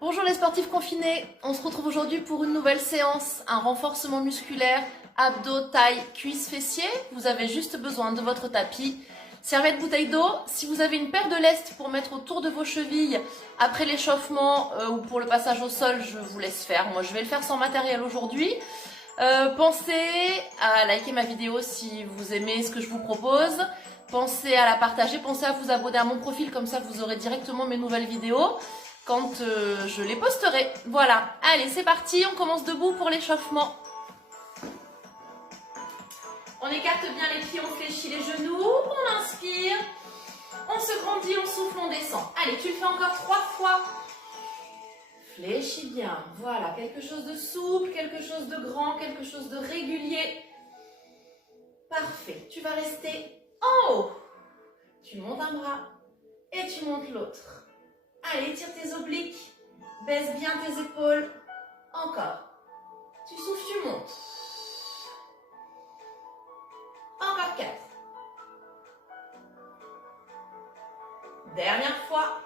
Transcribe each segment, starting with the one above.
Bonjour les sportifs confinés, on se retrouve aujourd'hui pour une nouvelle séance, un renforcement musculaire, abdos, taille, cuisses, fessiers. Vous avez juste besoin de votre tapis, serviette, bouteille d'eau. Si vous avez une paire de lestes pour mettre autour de vos chevilles après l'échauffement ou pour le passage au sol, je vous laisse faire. Moi je vais le faire sans matériel aujourd'hui. Pensez à liker ma vidéo si vous aimez ce que je vous propose. Pensez à la partager, pensez à vous abonner à mon profil, comme ça vous aurez directement mes nouvelles vidéos quand je les posterai. Voilà, allez c'est parti, on commence debout pour l'échauffement. On écarte bien les pieds, on fléchit les genoux, on inspire, on se grandit, on souffle, on descend. Allez, tu le fais encore 3 fois. Fléchis bien, voilà, quelque chose de souple, quelque chose de grand, quelque chose de régulier. Parfait, tu vas rester en haut. Tu montes un bras et tu montes l'autre. Allez, tire tes obliques, baisse bien tes épaules. Encore. Tu souffles, tu montes. Encore 4. Dernière fois.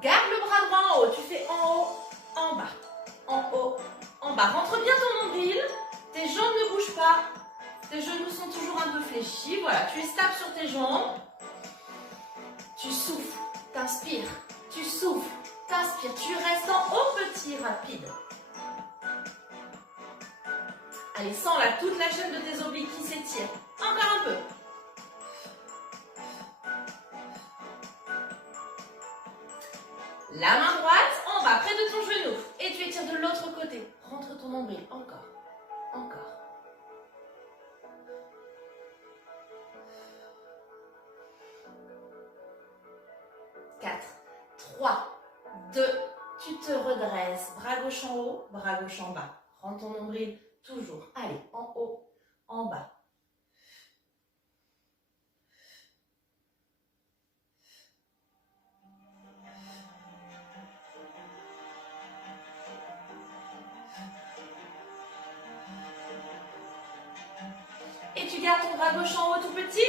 Garde le bras droit en haut. Tu fais en haut, en bas. En haut, en bas. Rentre bien ton nombril. Tes jambes ne bougent pas. Tes genoux sont toujours un peu fléchis. Voilà, tu es stable sur tes jambes. Tu souffles, t'inspires. Tu souffles, t'inspires. Tu restes en haut petit, rapide. Allez, sens là toute la chaîne de tes obliques qui s'étire. Encore un peu. La main droite en bas, près de ton genou. Et tu étires de l'autre côté. Rentre ton nombril. Encore. Encore. Quatre, 3, 2, tu te redresses. Bras gauche en haut, bras gauche en bas. Rentre ton nombril toujours. Allez, en haut, en bas. Et tu gardes ton bras gauche en haut tout petit.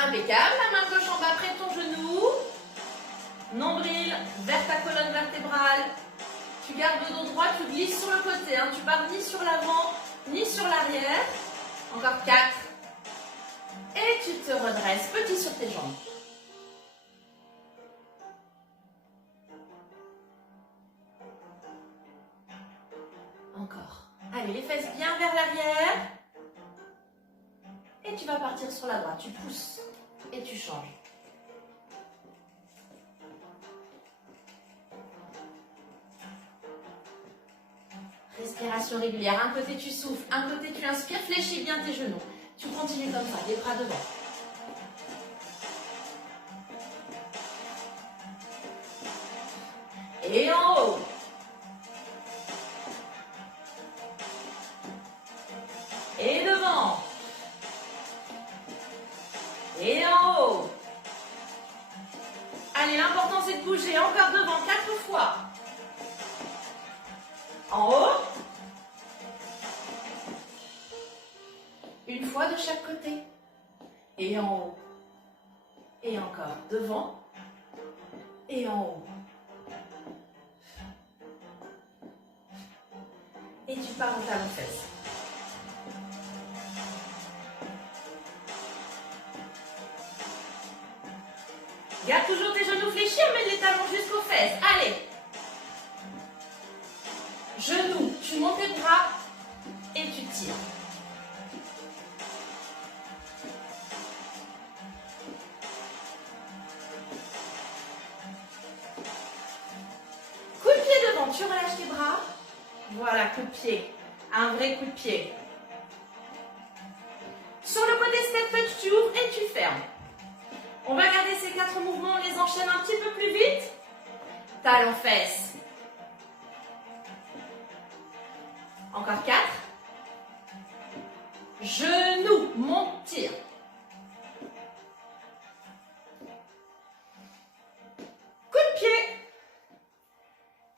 Impeccable, la main gauche en bas près de ton genou. Nombril vers ta colonne vertébrale. Tu gardes le dos droit, tu glisses sur le côté. Hein. Tu pars ni sur l'avant, ni sur l'arrière. Encore 4. Et tu te redresses, petit sur tes jambes. Encore. Allez, les fesses bien vers l'arrière. Et tu vas partir sur la droite. Tu pousses et tu changes. Respiration régulière. Un côté tu souffles, un côté tu inspires. Fléchis bien tes genoux. Tu continues comme ça, les bras devant. Et en haut. Et devant. Et en haut. Allez, l'important c'est de bouger. Encore devant, 4 fois. En haut. Une fois de chaque côté. Et en haut. Et encore. Devant. Et en haut. Et tu pars en talons-fesses. Garde toujours tes genoux fléchis, mets les talons jusqu'aux fesses. Allez. Genoux, tu montes tes bras et tu tires. Coup de pied devant, tu relâches tes bras. Voilà, coup de pied. Un vrai coup de pied. Sur le côté step touch, tu ouvres et tu fermes. On va garder ces 4 mouvements, on les enchaîne un petit peu plus vite. Talons fesses. Encore 4. Genoux, monte, tire. Coup de pied.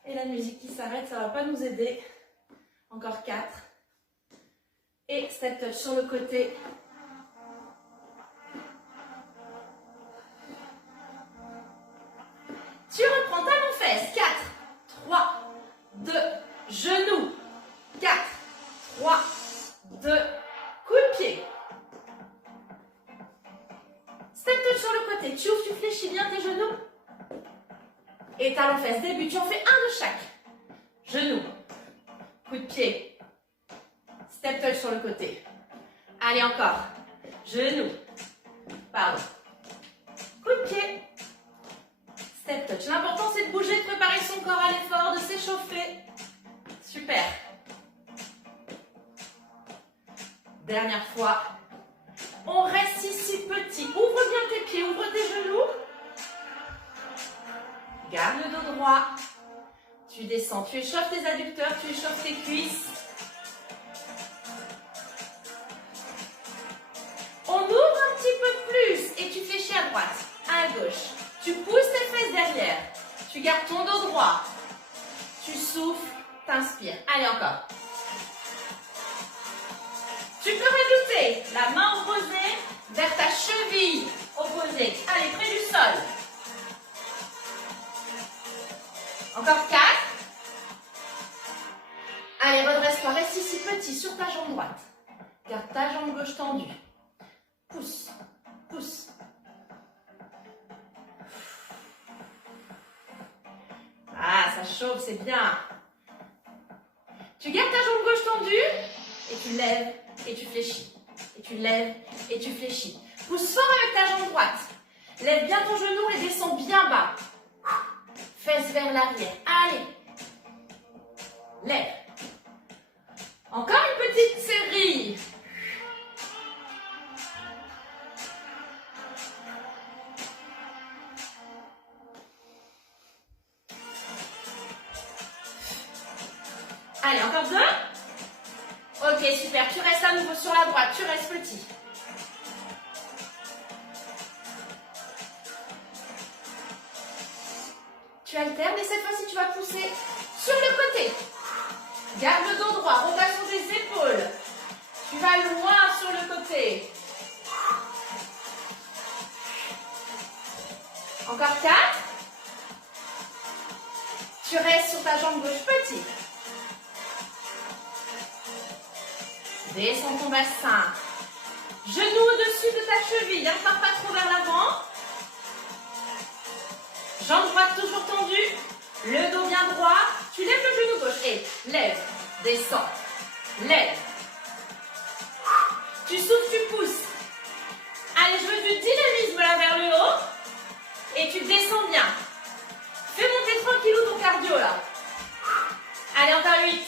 Et la musique qui s'arrête, ça ne va pas nous aider. Encore 4. Et step touch sur le côté. Tu reprends talon-fesse. 4, 3, 2, genou. 4, 3, 2, coup de pied. Step touch sur le côté. Tu ouvres, tu fléchis bien tes genoux. Et talon-fesse. Début, tu en fais un de chaque. Genou. Coup de pied. Step touch sur le côté. Allez, encore. Genou. Pardon. Coup de pied. Step touch. L'important, c'est de bouger, de préparer son corps à l'effort, de s'échauffer. Super. Dernière fois. On reste ici petit. Ouvre bien tes pieds, ouvre tes genoux. Garde le dos droit. Tu descends, tu échauffes tes adducteurs, tu échauffes tes cuisses. On ouvre un petit peu plus et tu fléchis à droite, à gauche. Tu pousses tes fesses derrière. Tu gardes ton dos droit. Tu souffles, t'inspires. Allez, encore. Tu peux rajouter la main opposée vers ta cheville opposée. Allez, près du sol. Encore 4. Allez, redresse-toi. Reste ici petit sur ta jambe droite. Garde ta jambe gauche tendue. Pousse, pousse. Ah, ça chauffe, c'est bien. Tu gardes ta jambe gauche tendue et tu lèves et tu fléchis. Et tu lèves et tu fléchis. Pousse fort avec ta jambe droite. Lève bien ton genou et descends bien bas. Fesses vers l'arrière. Allez. Lève. Encore une petite série. Allez, encore 2. Ok, super. Tu restes à nouveau sur la droite. Tu restes petit. Tu alternes et cette fois-ci, tu vas pousser sur le côté. Garde le dos droit. Rotation des épaules. Tu vas loin sur le côté. Encore 4. Tu restes sur ta jambe gauche petit. Descends ton bassin. Genou au-dessus de ta cheville. Ne pars pas trop vers l'avant. Jambe droite toujours tendue. Le dos bien droit. Tu lèves le genou gauche. Et lève. Descends. Lève. Tu souffles, tu pousses. Allez, je veux du dynamisme là vers le haut. Et tu descends bien. Fais monter tranquillou ton cardio là. Allez, encore 8.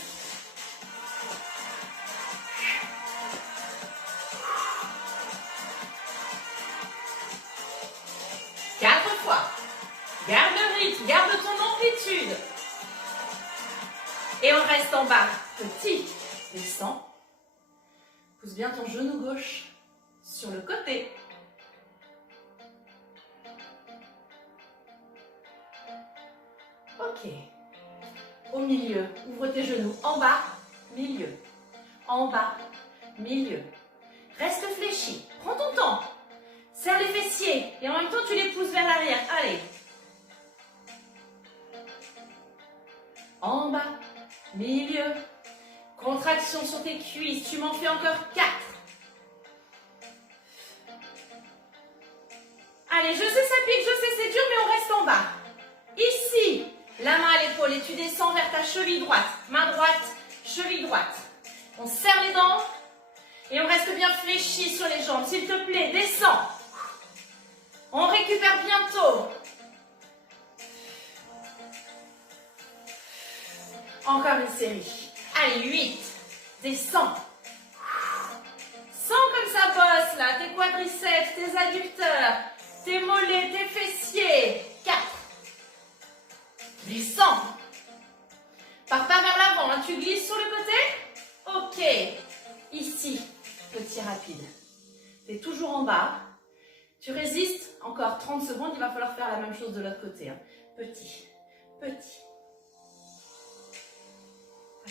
Garde le rythme, garde ton amplitude. Et on reste en bas. Petit. Descends. Pousse bien ton genou gauche sur le côté. Ok. Au milieu, ouvre tes genoux. En bas, milieu. En bas, milieu. Reste fléchi. Prends ton temps. Serre les fessiers et en même temps tu les pousses vers l'arrière. Allez. En bas, milieu. Contraction sur tes cuisses. Tu m'en fais encore 4. Allez, je sais ça pique, je sais c'est dur, mais on reste en bas. Ici, la main à l'épaule et tu descends vers ta cheville droite. Main droite, cheville droite. On serre les dents et on reste bien fléchi sur les jambes. S'il te plaît, descends. On récupère bientôt. Encore une série. Allez, 8. Descends. Sens comme ça bosse là. Tes quadriceps, tes adducteurs, tes mollets, tes fessiers. 4. Descends. Pars pas vers l'avant. Hein. Tu glisses sur le côté. Ok. Ici, petit rapide. Tu es toujours en bas. Tu résistes. Encore 30 secondes. Il va falloir faire la même chose de l'autre côté. Hein. Petit. Petit.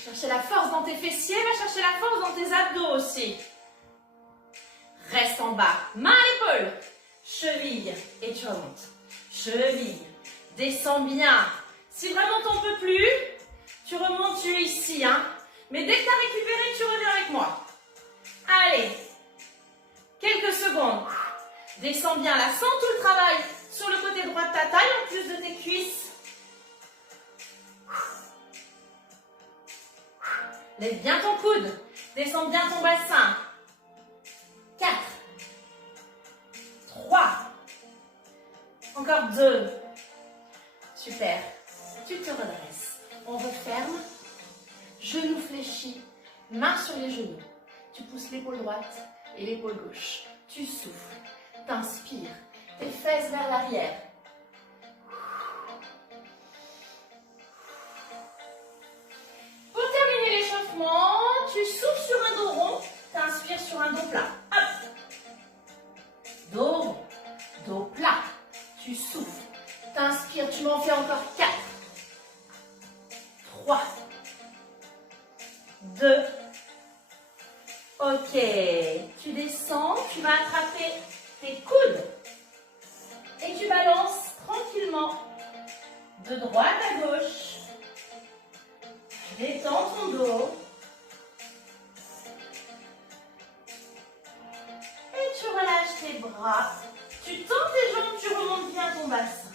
Chercher la force dans tes fessiers, va chercher la force dans tes abdos aussi. Reste en bas, main à l'épaule, cheville et tu remontes. Cheville, descends bien. Si vraiment t'en peux plus, tu remontes ici. Hein. Mais dès que tu as récupéré, tu reviens avec moi. Allez, quelques secondes. Descends bien là, sens tout le travail sur le côté droit de ta taille en plus de tes cuisses. Lève bien ton coude, descends bien ton bassin. 4, 3, encore 2. Super, tu te redresses. On referme, genoux fléchis, main sur les genoux. Tu pousses l'épaule droite et l'épaule gauche. Tu souffles, t'inspires, tes fesses vers l'arrière. Pour terminer l'échauffement, tu souffles sur un dos rond, t'inspires sur un dos plat. Hop. Dos rond, dos plat. Tu souffles, t'inspires, tu m'en fais encore 4, 3, 2, ok. Tu descends, tu vas attraper tes coudes et tu balances tranquillement de droite à gauche. Détends ton dos. Et tu relâches tes bras. Tu tends tes jambes, tu remontes bien ton bassin.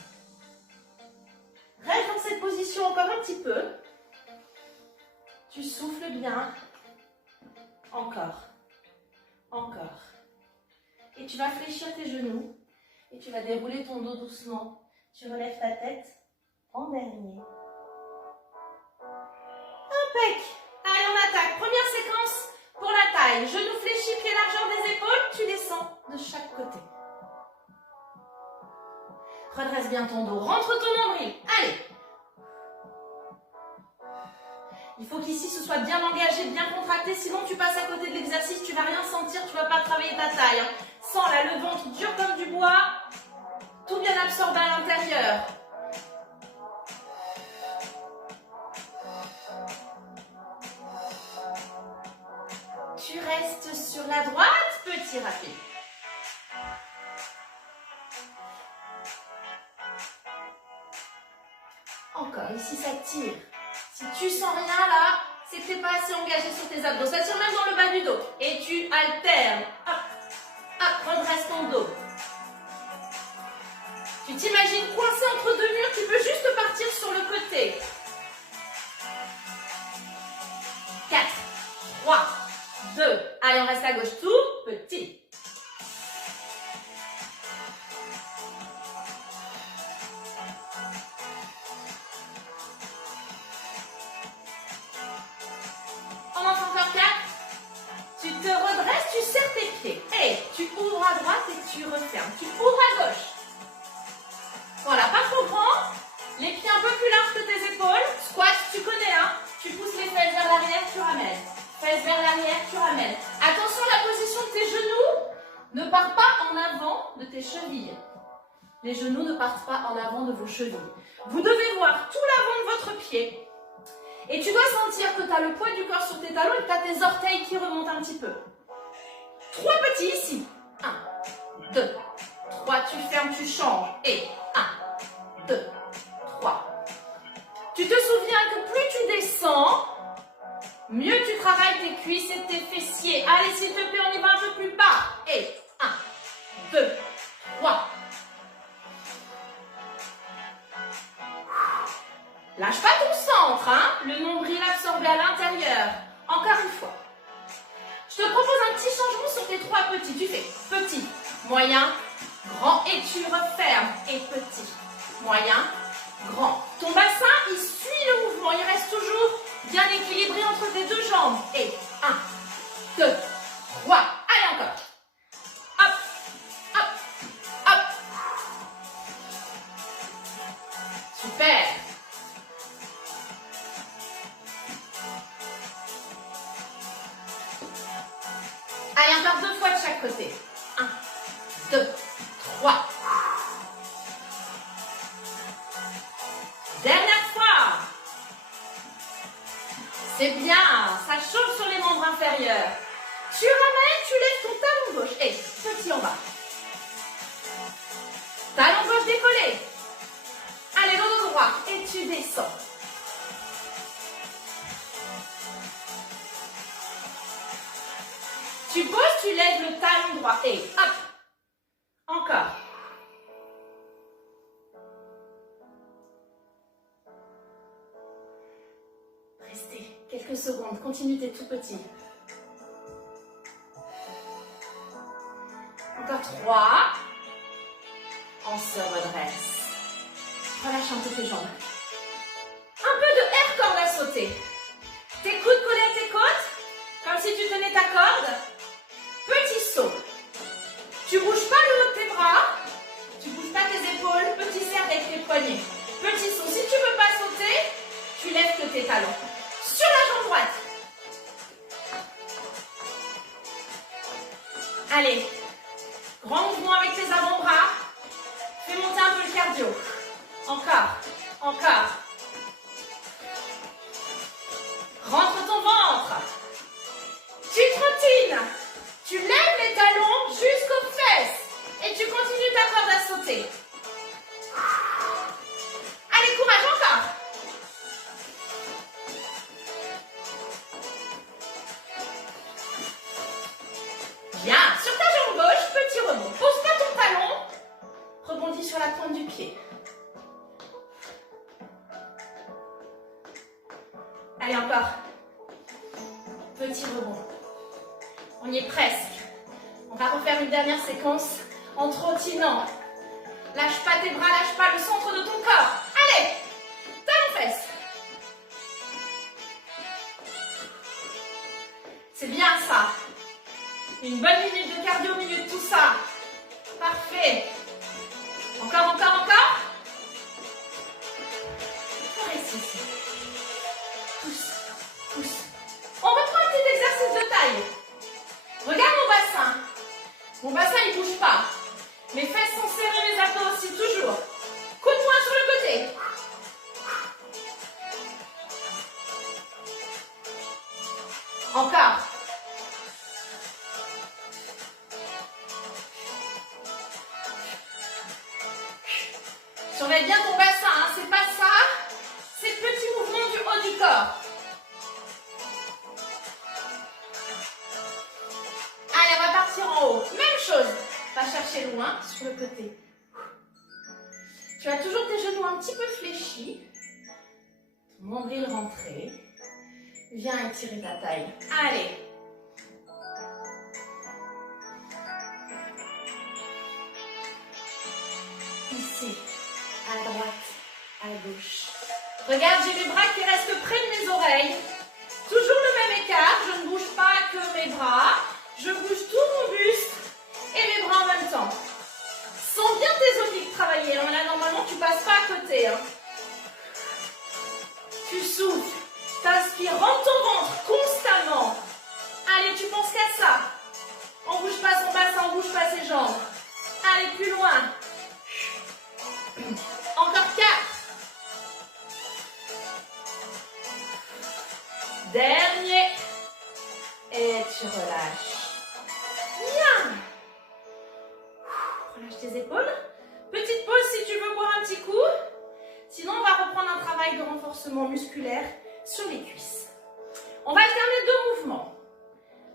Reste dans cette position encore un petit peu. Tu souffles bien. Encore. Encore. Et tu vas fléchir tes genoux. Et tu vas dérouler ton dos doucement. Tu relèves ta tête en dernier. Impec. Allez, on attaque. Première séquence pour la taille. Genoux fléchis, pieds largeur des épaules. Tu descends de chaque côté. Redresse bien ton dos. Rentre ton nombril. Allez. Il faut qu'ici ce soit bien engagé, bien contracté. Sinon, tu passes à côté de l'exercice. Tu ne vas rien sentir. Tu ne vas pas travailler ta taille. Sens là le ventre dur comme du bois. Tout bien absorbé à l'intérieur. Tu restes sur la droite, petit rapide. Encore, ici ça tire. Si tu sens rien là, c'est que tu n'es pas assez engagé sur tes abdos. Ça tire même dans le bas du dos. Et tu alternes. Hop, hop, redresse ton dos. Tu t'imagines coincé entre deux murs, tu peux juste partir sur le côté. 4, 3, 2. Allez, on reste à gauche tout petit. On en fait encore 4. Tu te redresses, tu serres tes pieds. Et tu ouvres à droite et tu refermes. Tu ouvres à gauche. Voilà, pas trop grand. Les pieds un peu plus larges que tes épaules. Squat, tu connais, hein. Tu pousses les fesses vers l'arrière, tu ramènes. Fesses vers l'arrière, tu ramènes. Attention, la position de tes genoux ne part pas en avant de tes chevilles. Les genoux ne partent pas en avant de vos chevilles. Vous devez voir tout l'avant de votre pied. Et tu dois sentir que tu as le poids du corps sur tes talons et que tu as tes orteils qui remontent un petit peu. 3 petits ici. 1, 2, 3. Tu fermes, tu changes. Et 1, 2, 3. Tu te souviens que plus tu descends, mieux tu travailles tes cuisses et tes fessiers. Allez, s'il te plaît, on y va un peu plus bas. Et 1, 2, 3. Lâche pas ton centre, hein. Le nombril absorbé à l'intérieur. Encore une fois. Je te propose un petit changement sur tes 3 petits. Tu fais petit, moyen, grand et tu refermes. Et petit, moyen, grand. Ton bassin, il suit le mouvement. Il reste toujours bien équilibré entre tes deux jambes. Et 1, 2, 3. Allez, encore. Hop, hop, hop. Super. Allez, encore 2 fois de chaque côté. 1, 2, 3. Dernière fois. C'est bien, ça chauffe sur les membres inférieurs. Tu ramènes, tu lèves ton talon gauche. Et petit en bas. Talon gauche décollé. Allez, le dos droit. Et tu descends. Tu poses, tu lèves le talon droit. Et hop. Encore. Restez quelques secondes. Continue, t'es tout petit. Encore 3. On se redresse. Relâche un peu tes jambes. Un peu de air corde à sauter. Tes coudes collés à tes côtes, comme si tu tenais ta corde. Petit saut. Tu bouges pas le haut de tes bras. Tu bouges pas tes épaules. Petit cercle avec tes poignets. Petit saut. Si tu veux pas sauter, tu lèves que tes talons. Sur la jambe droite. Allez. Grand mouvement avec tes avant-bras. Fais monter un peu le cardio. Encore. Encore. Rentre ton ventre. Tu trottines. Tu lèves les talons jusqu'aux fesses. Et tu continues ta corde à sauter. Allez, courage, encore. Bien. Sur ta jambe gauche, petit rebond. Pose pas ton talon. Rebondis sur la pointe du pied. Allez, encore. Petit rebond. On y est presque. On va refaire une dernière séquence en trottinant. Lâche pas tes bras, lâche pas le centre de ton corps. Allez, talons-fesses. C'est bien ça. Une bonne minute de cardio au milieu de tout ça. Parfait. Encore, encore, encore. Reste ici. Pousse, pousse. On reprend un petit exercice de taille. Regarde mon bassin. Mon bassin, il ne bouge pas. Mes fesses sont serrées, mes abdos aussi, toujours. Coup de poing sur le côté. Encore. Surveille bien ton bassin, hein. C'est pas ça. C'est le petit mouvement du haut du corps. Allez, on va partir en haut. Même chose. Va chercher loin sur le côté. Tu as toujours tes genoux un petit peu fléchis. Ton nombril rentré. Viens étirer ta taille. Allez. Ici, à droite, à gauche. Regarde, j'ai les bras qui restent près de mes oreilles. Toujours le même écart. Je ne bouge pas que mes bras. Je bouge tout mon buste et mes bras en même temps. Sens bien tes obliques travailler. Là, normalement, tu passes pas à côté. Hein. Tu souffles. T'inspires. Rentre ton ventre constamment. Allez, tu penses qu'à ça. On bouge pas son bassin, on bouge pas ses jambes. Allez, plus loin. Encore 4. Dernier. Et tu relâches. Bien. Relâche tes épaules. Petite pause si tu veux boire un petit coup. Sinon, on va reprendre un travail de renforcement musculaire sur les cuisses. On va alterner 2 mouvements.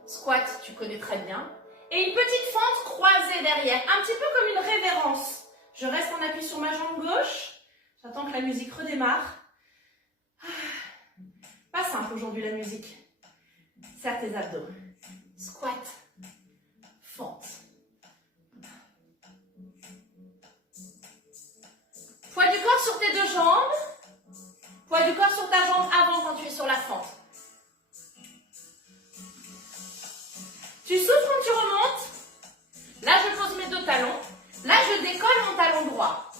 Squat, tu connais très bien. Et une petite fente croisée derrière. Un petit peu comme une révérence. Je reste en appui sur ma jambe gauche. J'attends que la musique redémarre. Pas simple aujourd'hui la musique. Serre tes abdos. Squat. Fente. Poids du corps sur tes 2 jambes. Poids du corps sur ta jambe avant quand tu es sur la fente. Tu souffles quand tu remontes. Là, je pose mes 2 talons. Là, je décolle mon talon droit.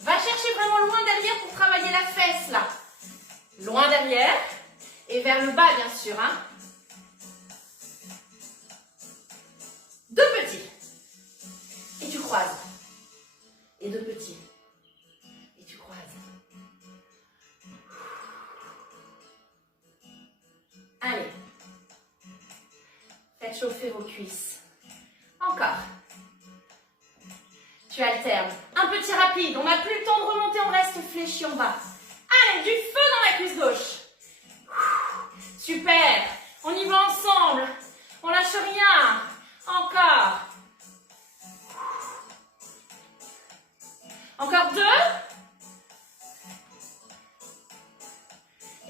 Va chercher vraiment loin derrière pour travailler la fesse, là. Loin derrière. Et vers le bas, bien sûr. Hein. 2 petits. Et tu croises. Et 2 petits. Et tu croises. Faites chauffer vos cuisses. Encore. Tu alternes. Un petit rapide. On n'a plus le temps de remonter, on reste fléchi en bas. Allez, du feu dans la cuisse gauche. Super. On y va ensemble. On lâche rien. Encore. Encore 2.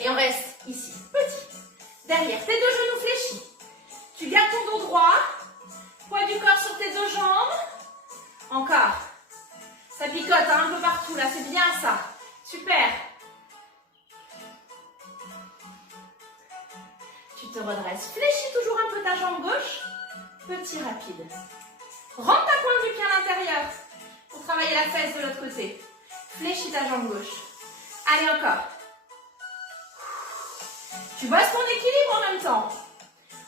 Et on reste ici. Petit. Derrière, tes 2 genoux fléchis. Tu gardes ton dos droit. Poids du corps sur tes 2 jambes. Encore. Ça picote hein, un peu partout là, c'est bien ça. Super. Tu te redresses. Fléchis toujours un peu ta jambe gauche. Petit rapide. Rentre ta pointe du pied à l'intérieur pour travailler la fesse de l'autre côté. Fléchis ta jambe gauche. Allez encore. Tu bosses ton équilibre en même temps.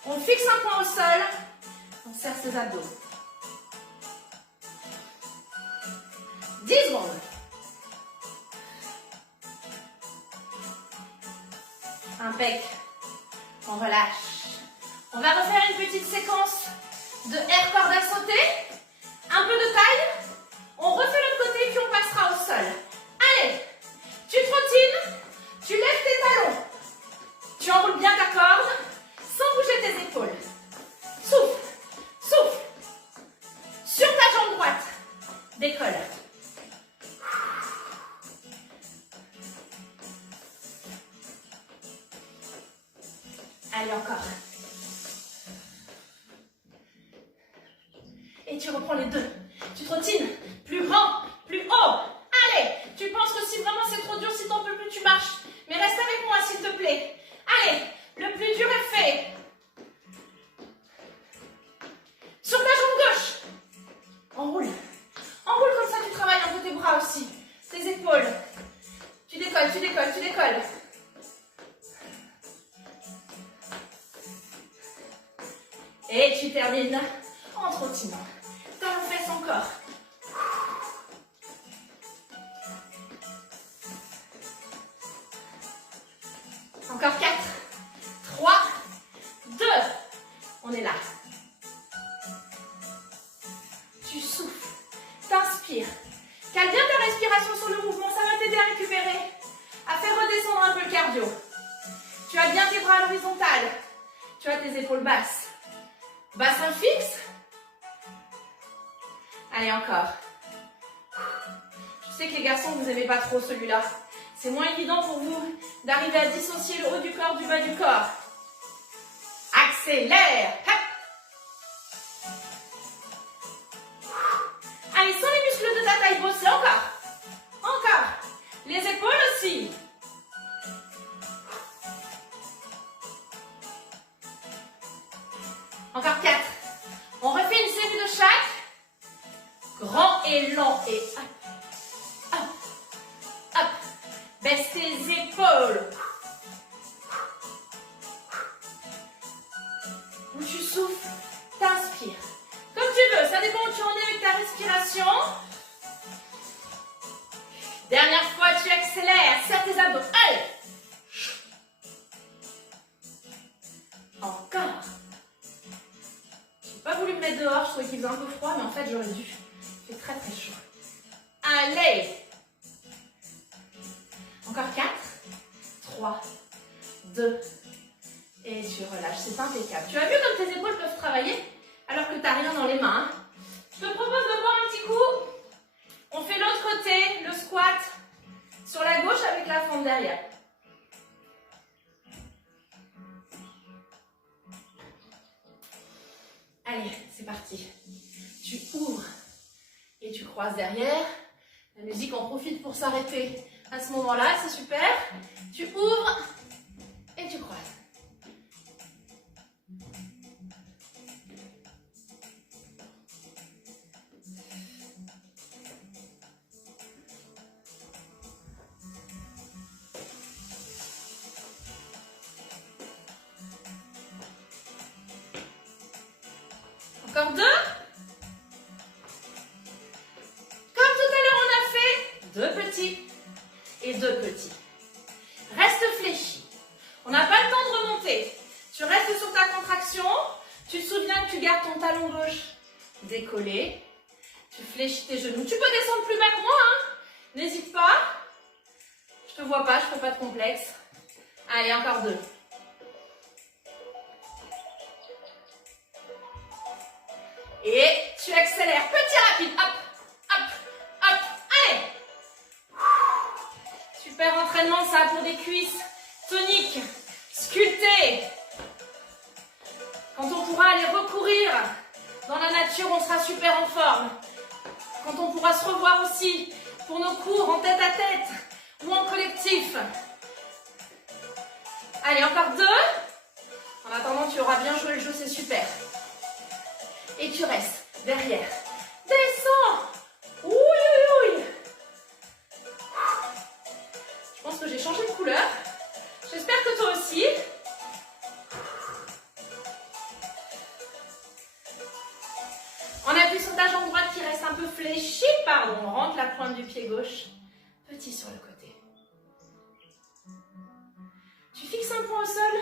On fixe un point au sol. On serre ses abdos. 10 secondes. Impec. On relâche. On va refaire une petite séquence de air corde à sauter. Un peu de taille. On refait l'autre côté puis on passera au sol. Allez. Tu trottines. Tu lèves tes talons. Tu enroules bien ta corde sans bouger tes épaules. Souffle. Souffle. Sur ta jambe droite. Décolle. Allez, encore. Et tu reprends les 2. Tu trottines. Plus grand, plus haut. Allez, tu penses que si vraiment c'est trop dur, si t'en peux plus, tu marches. Mais reste avec moi, s'il te plaît. Allez, le plus dur est fait. Sur ta jambe gauche. Enroule. Enroule comme ça, tu travailles un peu tes bras aussi. Tes épaules. Tu décolles, tu décolles, tu décolles. Et tu termines en trottinant. Talons fesses encore. Encore 4, 3, 2. On est là. Tu souffles. T'inspires. Cale bien ta respiration sur le mouvement. Ça va t'aider à récupérer. À faire redescendre un peu le cardio. Tu as bien tes bras à l'horizontale. Tu as tes épaules basses. Bassin fixe. Allez, encore. Je sais que les garçons, vous n'aimez pas trop celui-là. C'est moins évident pour vous d'arriver à dissocier le haut du corps du bas du corps. Accélère. Hop. Allez, sans les muscles de ta taille bossés. Encore. Encore. Les épaules aussi. Encore 4. On refait une série de chaque. Grand et lent et hop. Hop. Hop. Baisse tes épaules. Où tu souffles, t'inspires. Comme tu veux, ça dépend où tu en es avec ta respiration. Dernière fois, tu accélères, serre tes abdos. Allez. Encore. J'ai pas voulu me mettre dehors, je trouvais qu'il faisait un peu froid, mais en fait j'aurais dû. Il fait très très chaud. Allez. Encore 4, 3, 2, et tu relâches. C'est impeccable. Tu as vu comme tes épaules peuvent travailler alors que tu n'as rien dans les mains. Hein. Je te propose de boire un petit coup. On fait l'autre côté, le squat sur la gauche avec la fente derrière. Allez, c'est parti. Tu ouvres et tu croises derrière. La musique en profite pour s'arrêter à ce moment-là, c'est super. Tu ouvres et tu croises. Encore 2. Comme tout à l'heure, on a fait 2 petits et 2 petits. Reste fléchi. On n'a pas le temps de remonter. Tu restes sur ta contraction. Tu te souviens que tu gardes ton talon gauche décollé. Tu fléchis tes genoux. Tu peux descendre plus bas que moi, hein. N'hésite pas. Je te vois pas, je fais pas de complexe. Allez, encore 2. Et tu accélères. Petit rapide. Hop, hop, hop. Allez. Super entraînement, ça, pour des cuisses toniques, sculptées. Quand on pourra aller recourir dans la nature, on sera super en forme. Quand on pourra se revoir aussi pour nos cours en tête à tête ou en collectif. Allez, encore 2. En attendant, tu auras bien joué le jeu, c'est super. Et tu restes derrière. Descends. Oui, oui, oui. Je pense que j'ai changé de couleur. J'espère que toi aussi. On appuie sur ta jambe droite qui reste un peu fléchie. Pardon, on rentre la pointe du pied gauche. Petit sur le côté. Tu fixes un point au sol.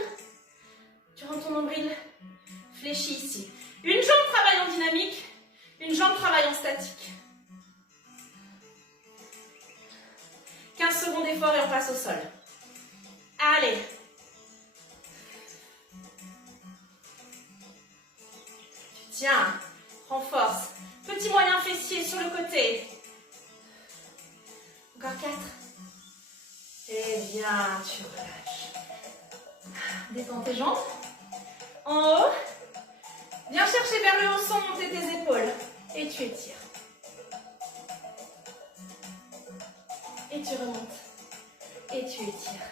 Tu rends ton nombril fléchi ici. Une jambe travaille en dynamique, une jambe travaille en statique. 15 secondes d'effort et on passe au sol. Allez. Tu tiens, renforce. Petit moyen fessier sur le côté. Encore 4. Et bien, tu relâches. Détends tes jambes. En haut. Viens chercher vers le haut sans monter tes épaules. Et tu étires. Et tu remontes. Et tu étires.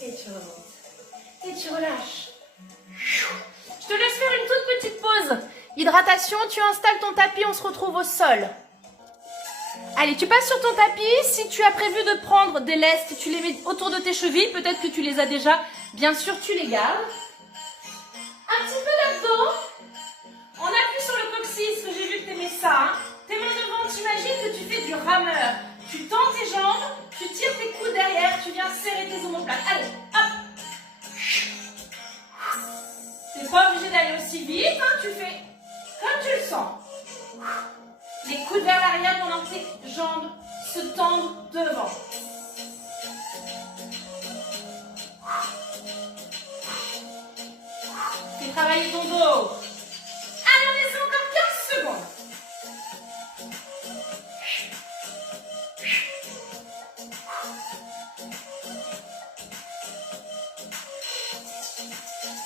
Et tu remontes. Et tu relâches. Je te laisse faire une toute petite pause. Hydratation, tu installes ton tapis, on se retrouve au sol. Allez, tu passes sur ton tapis. Si tu as prévu de prendre des lestes, tu les mets autour de tes chevilles. Peut-être que tu les as déjà. Bien sûr, tu les gardes. Un petit peu d'abdos. On appuie sur le coccyx, que j'ai vu que tu aimais ça. Hein. Tes mains devant, t'imagines que tu fais du rameur. Tu tends tes jambes, tu tires tes coudes derrière, tu viens serrer tes omoplates. Allez, hop. Tu n'es pas obligé d'aller aussi vite, hein. Tu fais comme tu le sens. Les coudes vers l'arrière pendant que tes jambes se tendent devant. Fais travailler ton dos. Allez, on laisse encore 15 secondes.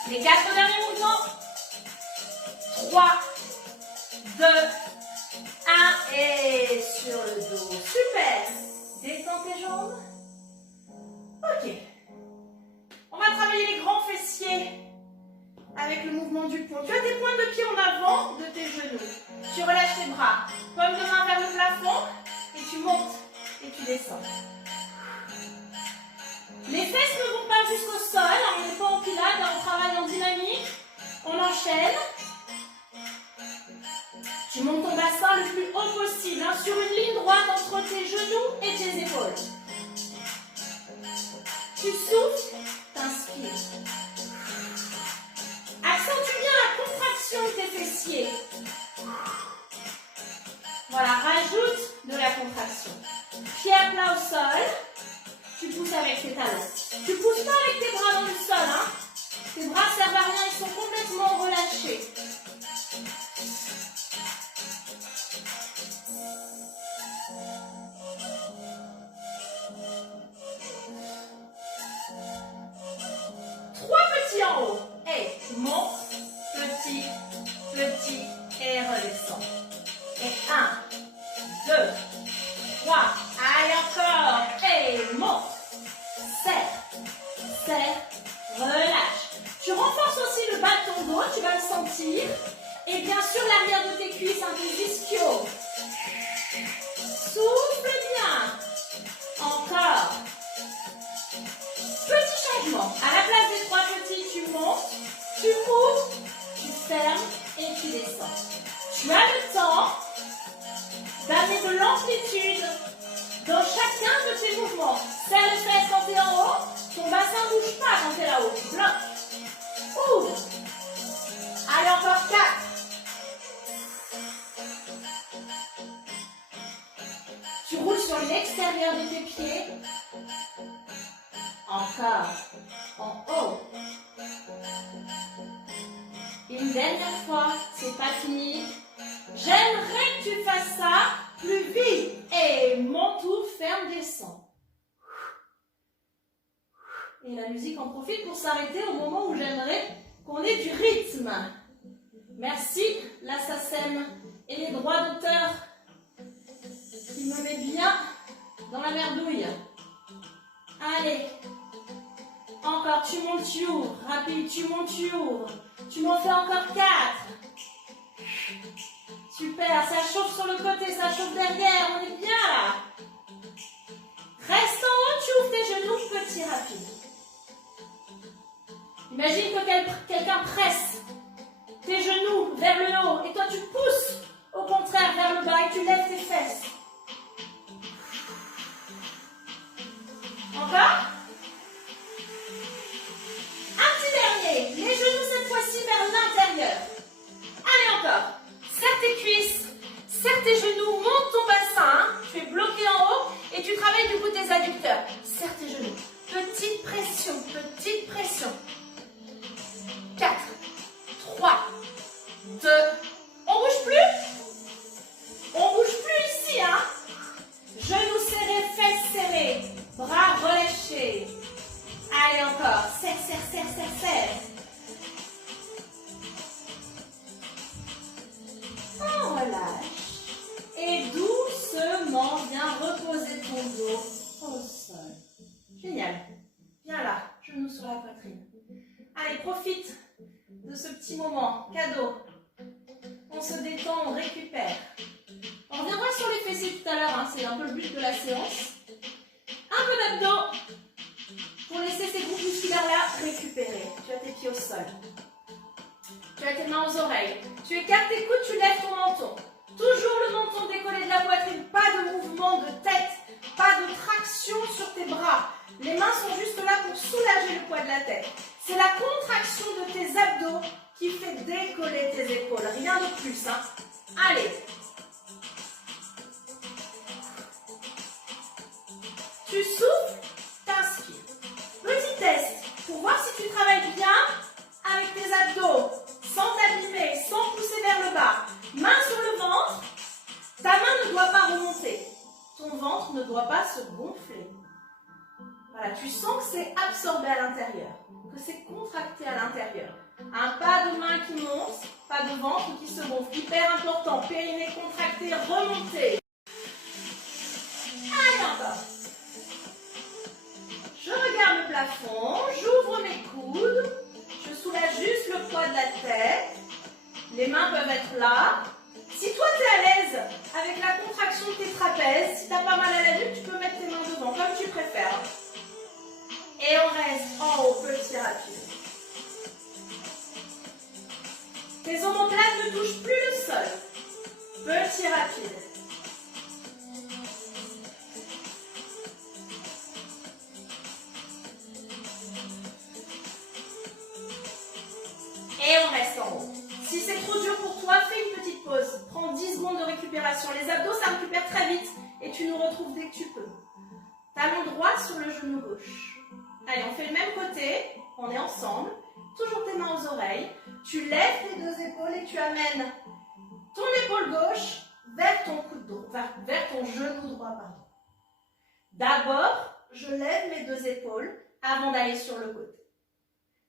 Les 4 derniers mouvements. 3, 2, 1 et sur le dos. Super. Descends tes jambes. Ok. On va travailler les grands fessiers avec le mouvement du pont. Tu as tes pointes de pied en avant de tes genoux. Tu relâches tes bras. Paume de main vers le plafond et tu montes et tu descends. Les fesses ne vont pas jusqu'au sol, on n'est pas en pilates, on travaille en dynamique. On enchaîne. Tu montes ton bassin le plus haut possible, hein, sur une ligne droite entre tes genoux et tes épaules. Tu souffles, t'inspires. Accentue bien la contraction de tes fessiers. Voilà, rajoute de la contraction. Pied à plat au sol. Tu pousses avec tes talons. Tu ne pousses pas avec tes bras dans le sol. Hein. Tes bras servent à rien, ils sont complètement relâchés. Trois petits en haut. Et monte, petit, petit et redescend. Et 1, 2, 3. Allez encore. Et monte. Serre, serre, relâche. Tu renforces aussi le bas de ton dos, tu vas le sentir. Et bien sûr l'arrière de tes cuisses, un peu ischio. Souffle bien. Encore. Petit changement. À la place des 3 petits, tu montes, tu ouvres, tu fermes et tu descends. Tu as le temps d'amener de l'amplitude dans chacun de tes mouvements. Serre les fesses quand tu es en haut. Ton bassin ne bouge pas quand tu es là-haut. Tu bloques. Ouvre. Encore. En haut. Une dernière fois, c'est pas fini. J'aimerais que tu fasses ça plus vite. Et monte, ouvre, ferme, descend. Et la musique en profite pour s'arrêter au moment où j'aimerais qu'on ait du rythme. Merci, la SACEM et les droits d'auteur qui me met bien dans la merdouille. Allez. Encore, tu montes, tu ouvres. Rapide, tu montes, tu ouvres. Tu m'en fais encore 4. Super, ça chauffe sur le côté, ça chauffe derrière. On est bien là. Reste en haut, tu ouvres tes genoux, petit rapide. Imagine que quelqu'un presse tes genoux vers le haut et toi tu pousses au contraire vers le bas et tu lèves tes fesses. Encore. Un petit dernier. Les genoux cette fois-ci vers l'intérieur. Allez encore. Serre tes cuisses, serre tes genoux, monte ton bassin. Tu es bloqué en haut et tu travailles du coup tes adducteurs. Serre tes genoux. Petite pression, petite pression. 4, 3, 2, on bouge plus? On bouge plus ici, hein? Genoux serrés, fesses serrées, bras relâchés. Allez encore, serre, serre, serre, serre, serre. On relâche. Et doucement, viens reposer ton dos au sol. Génial. Viens là, genoux sur la poitrine. Allez, profite de ce petit moment, cadeau. On se détend, on récupère. On reviendra sur les fessiers tout à l'heure, hein, c'est un peu le but de la séance. Un peu d'abdos pour laisser ces groupes musculaires-là récupérer. Tu as tes pieds au sol. Tu as tes mains aux oreilles. Tu écartes tes coudes, tu lèves ton menton. Toujours le menton décollé de la poitrine, pas de mouvement de tête, pas de traction sur tes bras. Les mains sont juste là pour soulager le poids de la tête. C'est la contraction de tes abdos qui fait décoller tes épaules. Rien de plus, hein. Allez. Tu souffles, t'inspires. Petit test pour voir si tu travailles bien avec tes abdos, sans t'abîmer, sans pousser vers le bas. Main sur le ventre. Ta main ne doit pas remonter. Ton ventre ne doit pas se gonfler. Voilà, tu sens que c'est absorbé à l'intérieur, que c'est contracté à l'intérieur. Un pas de main qui monte, pas de ventre qui se gonfle. Hyper important, périnée contracté, remonté. Allez encore. Je regarde le plafond, j'ouvre mes coudes, je soulage juste le poids de la tête. Les mains peuvent être là. Si toi tu es à l'aise avec la contraction de tes trapèzes, si tu n'as pas mal à la nuque, tu peux mettre tes mains devant, comme tu préfères. Et on reste en haut, petit rapide. Tes omoplates ne touchent plus le sol. Petit rapide. Et on reste en haut. Si c'est trop dur pour toi, fais une petite pause. Prends 10 secondes de récupération. Les abdos, ça récupère très vite et tu nous retrouves dès que tu peux. Talon droit sur le genou gauche. Allez, on fait le même côté. On est ensemble. Toujours tes mains aux oreilles. Tu lèves tes deux épaules et tu amènes ton épaule gauche vers ton coude droit, vers ton genou droit. D'abord, je lève mes deux épaules avant d'aller sur le côté.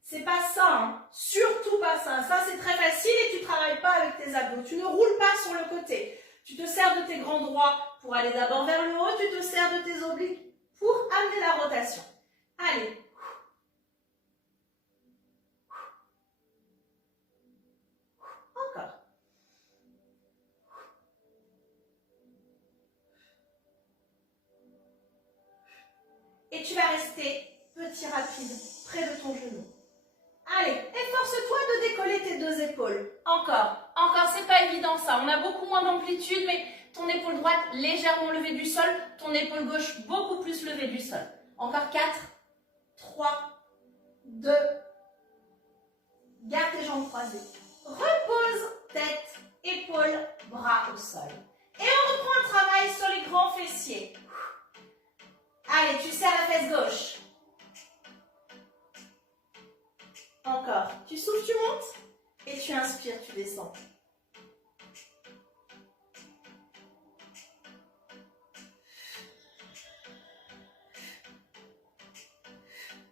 C'est pas ça, hein. Surtout pas ça. Ça, c'est très facile et tu ne travailles pas avec tes abdos. Tu ne roules pas sur le côté. Tu te sers de tes grands droits pour aller d'abord vers le haut. Tu te sers de tes obliques pour amener la rotation. Allez. Encore. Et tu vas rester petit rapide près de ton genou. Allez, efforce-toi de décoller tes deux épaules. Encore, c'est pas évident ça. On a beaucoup moins d'amplitude, mais ton épaule droite légèrement levée du sol, ton épaule gauche beaucoup plus levée du sol. Encore 4, 3, 2, garde tes jambes croisées. Repose tête, épaules, bras au sol. Et on reprend le travail sur les grands fessiers. Allez, tu serres la fesse gauche. Encore. Tu souffles, tu montes. Et tu inspires, tu descends.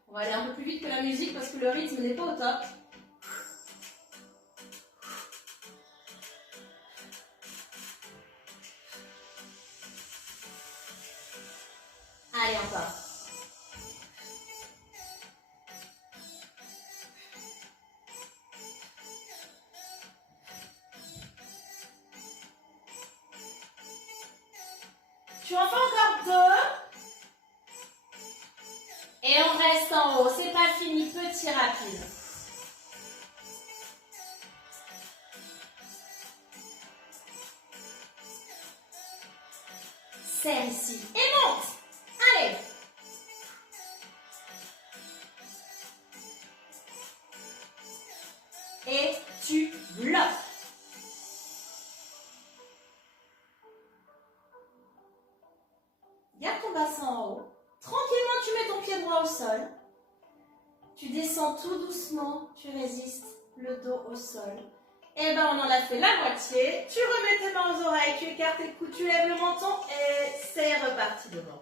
On va aller un peu plus vite que la musique parce que le rythme n'est pas au top. Allez, encore. Tu en fais encore 2. Et on reste en haut. C'est pas fini. Petit rapide. Serre ici. Et monte. Allez. Et tu bloques. Garde ton bassin en haut. Tranquillement, tu mets ton pied droit au sol. Tu descends tout doucement. Tu résistes le dos au sol. Et ben on en a fait la moitié. Tu remets tes mains aux oreilles. Tu écartes tes coudes. Tu lèves le menton. Et c'est reparti devant.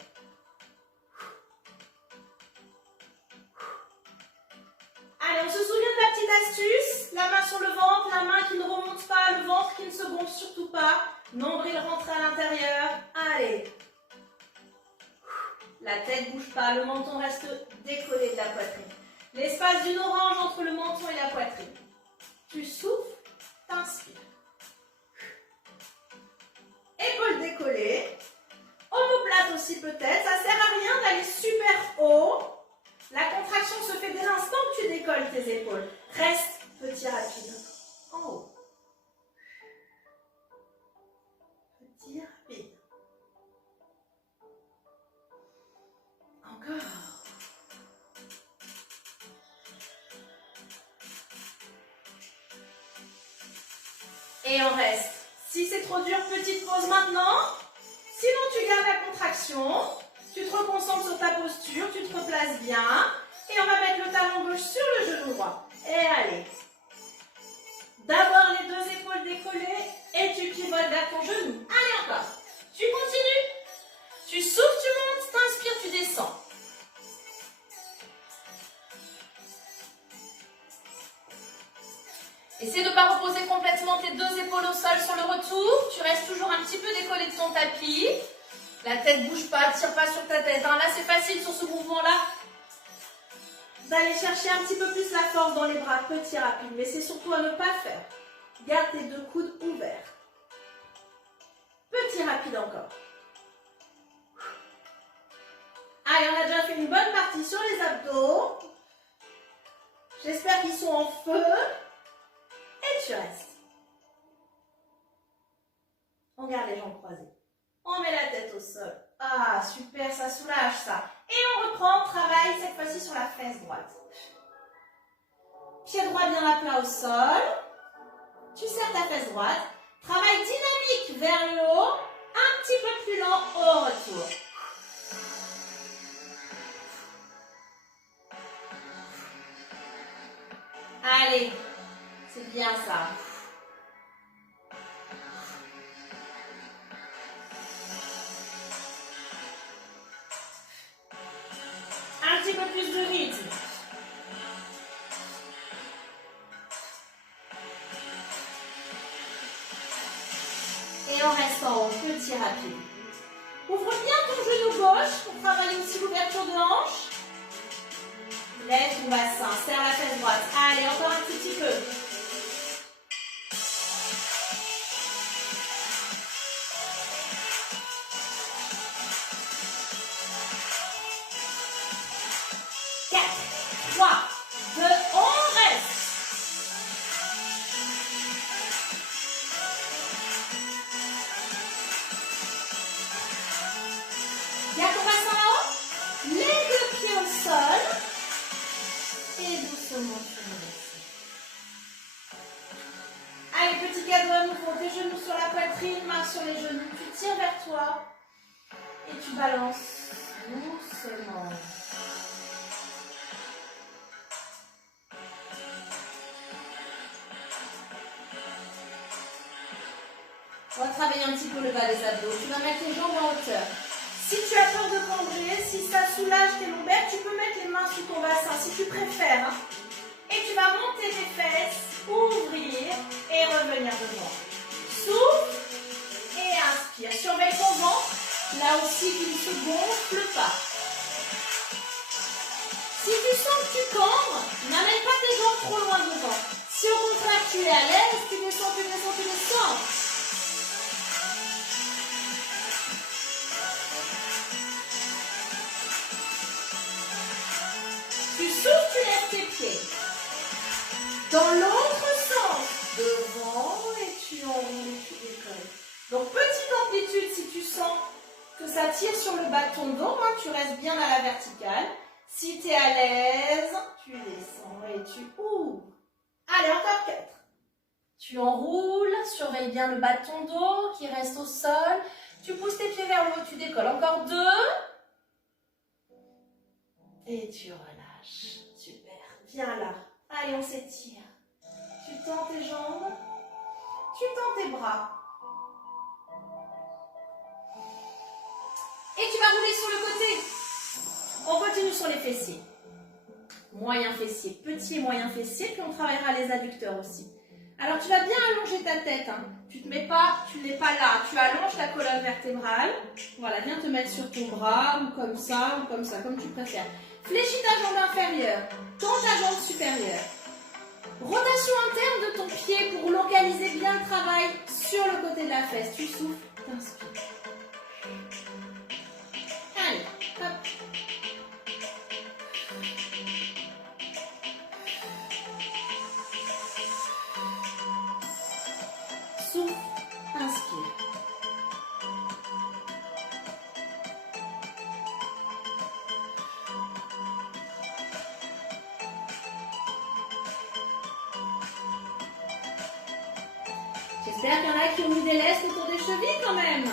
Allez, on se souvient de la petite astuce. La main sur le ventre. La main qui ne remonte pas. Le ventre qui ne se gonfle surtout pas. Nombril rentre à l'intérieur. Allez. La tête bouge pas, le menton reste décollé de la poitrine. L'espace d'une orange entre le menton et la poitrine. Tu souffles, t'inspires. Épaules décollées. Omoplate aussi peut-être. Ça sert à rien d'aller super haut. La contraction se fait dès l'instant que tu décolles tes épaules. Reste petit rapide. En haut. Petit rapide. Encore. Et on reste. Si c'est trop dur, petite pause maintenant. Sinon, tu gardes la contraction. Tu te reconcentres sur ta posture. Tu te replaces bien. Et on va mettre le talon gauche sur le genou droit. Et allez. D'abord les deux épaules décollées. Et tu pivotes vers ton genou. Allez, encore. Tu continues. Tu souffles, tu montes. T'inspires, tu descends. Essaie de ne pas reposer complètement tes deux épaules au sol sur le retour. Tu restes toujours un petit peu décollé de ton tapis. La tête ne bouge pas, tire pas sur ta tête. Là, c'est facile sur ce mouvement-là d'aller chercher un petit peu plus la force dans les bras. Petit rapide, mais c'est surtout à ne pas faire. Garde tes deux coudes ouverts. Petit rapide encore. Allez, on a déjà fait une bonne partie sur les abdos. J'espère qu'ils sont en feu. Et tu restes. On garde les jambes croisées. On met la tête au sol. Ah, super, ça soulage ça. Et on reprend, on travaille cette fois-ci sur la fesse droite. Pied droit bien à plat au sol. Tu serres ta fesse droite. Travail dynamique vers le haut. Un petit peu plus lent au retour. Allez, c'est bien ça. Un petit peu plus de rythme. Et on reste en haut, petit rapide. Ouvre bien ton genou gauche pour travailler aussi l'ouverture de hanche. Lève ton bassin, serre la fesse droite. Allez, encore un petit peu. Allez, petit cadeau à nouveau, tes genoux sur la poitrine, mains sur les genoux, tu tires vers toi et tu balances doucement. travailler un petit peu le bas des abdos. Tu vas mettre tes jambes en hauteur. Si tu as peur de cambrer, si ça soulage tes lombaires, tu peux mettre les mains sous ton bassin si tu préfères. Hein. Et tu vas monter tes fesses, ouvrir et revenir devant. Souffle et inspire. Surveille ton ventre, là aussi qu'il ne se gonfle pas. Si tu sens que tu cambres, n'amène pas tes jambes trop loin devant. Si au contraire tu es à l'aise, tu descends, tu descends, tu descends. Tu souffles, tu lèves tes pieds. Dans l'autre sens, devant et tu enroules et tu décolles. Donc petite amplitude si tu sens que ça tire sur le bas de ton dos, hein, tu restes bien à la verticale. Si tu es à l'aise, tu descends et tu ouvres. Allez, encore 4. Tu enroules, surveille bien le bas de ton dos qui reste au sol. Tu pousses tes pieds vers le haut, tu décolles. Encore 2. Et tu relâches. Super. Viens là. Allez, on s'étire. Tu tends tes jambes. Tu tends tes bras. Et tu vas rouler sur le côté. On continue sur les fessiers. Moyen fessier, petit et moyen fessier, puis on travaillera les adducteurs aussi. Alors tu vas bien allonger ta tête. Hein. Tu n'es pas là. Tu allonges ta colonne vertébrale. Voilà, viens te mettre sur ton bras, ou comme ça, comme tu préfères. Fléchis ta jambe inférieure, tends ta jambe supérieure. Rotation interne de ton pied pour localiser bien le travail sur le côté de la fesse. Tu souffles, t'inspires. Allez, hop. Souffle, inspire. J'espère qu'il y en a qui ont mis des lestes autour des chevilles quand même.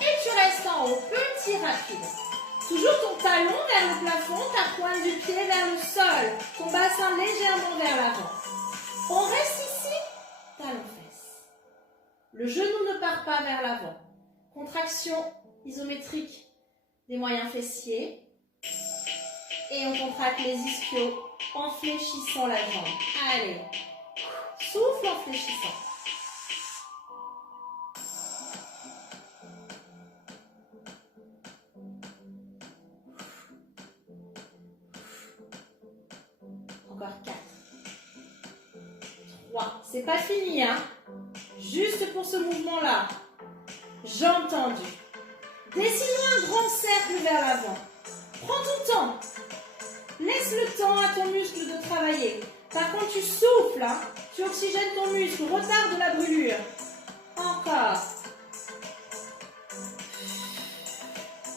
Et tu restes en haut, petit rapide. Toujours ton talon vers le plafond, ta pointe du pied vers le sol. Ton bassin légèrement vers l'avant. On reste ici, talon-fesse. Le genou ne part pas vers l'avant. Contraction isométrique des moyens fessiers. Et on contracte les ischios en fléchissant la jambe. Allez, souffle en fléchissant. Encore 4. 3. C'est pas fini, hein. Juste pour ce mouvement-là. Jambes tendues. Dessine-moi un grand cercle vers l'avant. Prends ton temps. Laisse le temps à ton muscle de travailler. Par contre, tu souffles, hein. Tu oxygènes ton muscle, retarde la brûlure. Encore.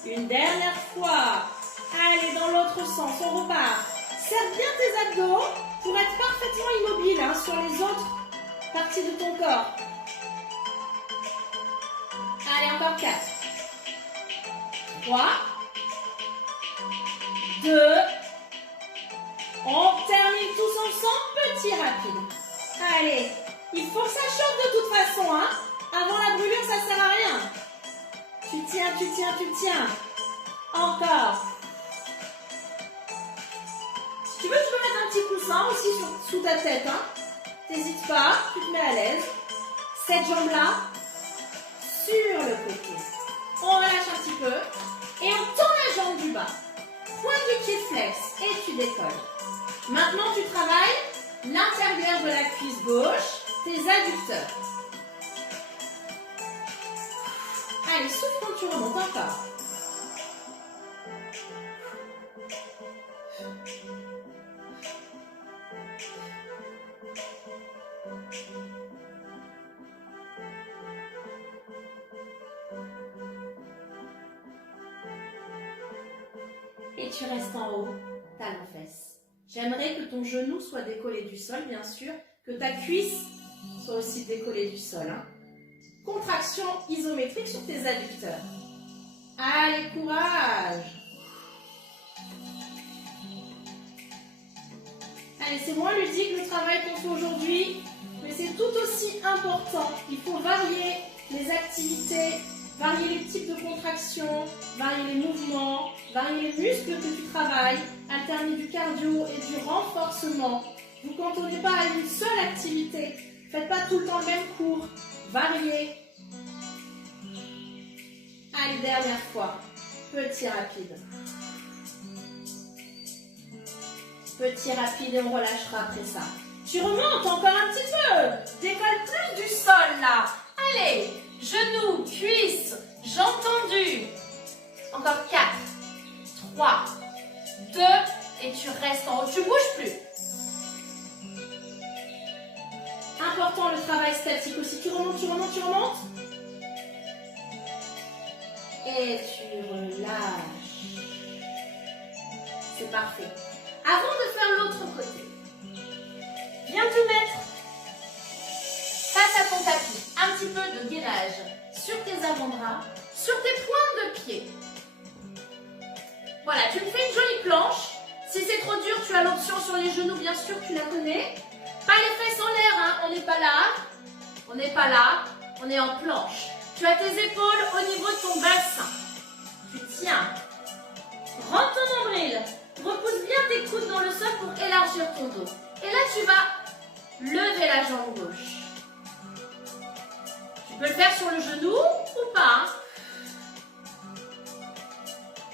Une dernière fois. Allez, dans l'autre sens, on repart. Serre bien tes abdos pour être parfaitement immobile hein, sur les autres parties de ton corps. Allez, encore 4. 3. 2. On termine tous ensemble, petit rapide. Allez, il faut que ça chauffe de toute façon. Hein. Avant la brûlure, ça sert à rien. Tu tiens, tu tiens, tu tiens. Encore. Si tu veux, tu peux mettre un petit coussin aussi sous ta tête. Hein. T'hésites pas, tu te mets à l'aise. Cette jambe-là, sur le côté. On relâche un petit peu. Et on tend la jambe du bas. Pointe du pied flex et tu décolles. Maintenant, tu travailles l'intérieur de la cuisse gauche, tes adducteurs. Allez, souffle quand tu remontes encore. Et tu restes en haut, talon-fesse. J'aimerais que ton genou soit décollé du sol, bien sûr, que ta cuisse soit aussi décollée du sol. Hein. Contraction isométrique sur tes adducteurs. Allez, courage! Allez, c'est moins ludique le travail qu'on fait aujourd'hui, mais c'est tout aussi important. Il faut varier les activités, varier les types de contractions, varier les mouvements, varier les muscles que tu travailles, alterner du cardio et du renforcement. Vous ne cantonnez pas à une seule activité. Faites pas tout le temps le même cours. Variez. Allez, dernière fois. Petit rapide. Petit rapide et on relâchera après ça. Tu remontes encore un petit peu. Décolle plus du sol là. Allez, genoux, cuisses, jambes tendues. Encore 4, 3, 2 et tu restes en haut. Tu bouges plus. Important le travail statique aussi. Tu remontes, tu remontes, tu remontes. Et tu relâches. C'est parfait. Avant de faire l'autre côté, viens te mettre face à ton tapis. Un petit peu de gainage sur tes avant-bras, sur tes pointes de pied. Voilà, tu me fais une jolie planche. Si c'est trop dur, tu as l'option sur les genoux, bien sûr, tu la connais. Pas les fesses en l'air, hein. On n'est pas là. On n'est pas là. On est en planche. Tu as tes épaules au niveau de ton bassin. Tu tiens. Rentre ton nombril. Repousse bien tes coudes dans le sol pour élargir ton dos. Et là, tu vas lever la jambe gauche. Tu peux le faire sur le genou ou pas. Hein.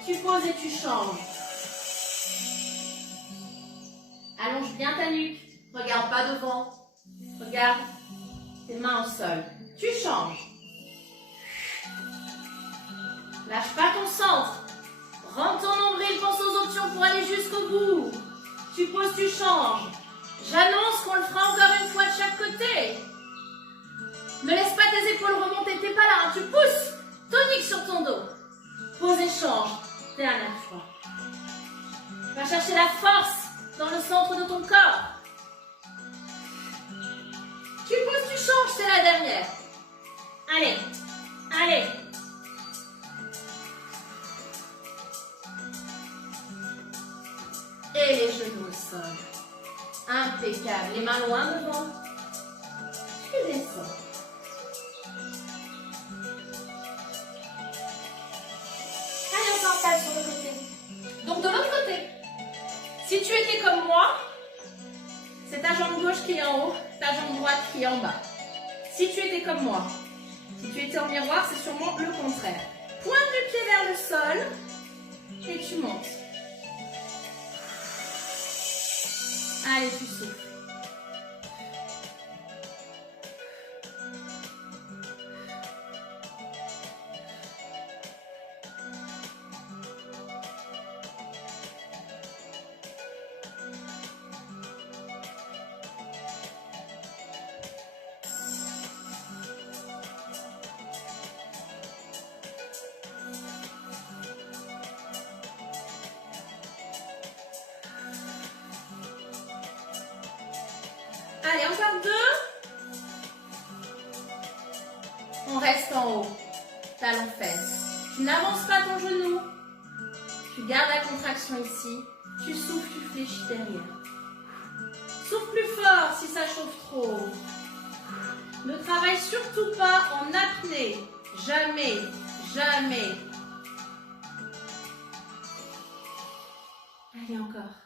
Tu poses et tu changes. Allonge bien ta nuque. Regarde pas devant. Regarde tes mains au sol. Tu changes. Lâche pas ton centre. Rentre ton nombril, pense aux options pour aller jusqu'au bout. Tu poses, tu changes. J'annonce qu'on le fera encore une fois de chaque côté. Ne laisse pas tes épaules remonter, t'es pas là. Hein. Tu pousses. Tonique sur ton dos. Pose et change. Dernière fois. Va chercher la force dans le centre de ton corps. Tu poses, tu changes, c'est la dernière. Allez, allez. Et les genoux au sol. Impeccable. Les mains loin devant. Tu descends. Allez, on s'installe sur le côté. Donc de l'autre côté, si tu étais comme moi, c'est ta jambe gauche qui est en haut, ta jambe droite qui est en bas. Si tu étais comme moi, si tu étais en miroir, c'est sûrement le contraire. Pointe du pied vers le sol et tu montes. Allez, tu souffles. Allez, encore 2. On reste en haut. Talon fesse. Tu n'avances pas ton genou. Tu gardes la contraction ici. Tu souffles, tu fléchis derrière. Souffle plus fort si ça chauffe trop. Ne travaille surtout pas en apnée. Jamais, jamais. Allez, encore.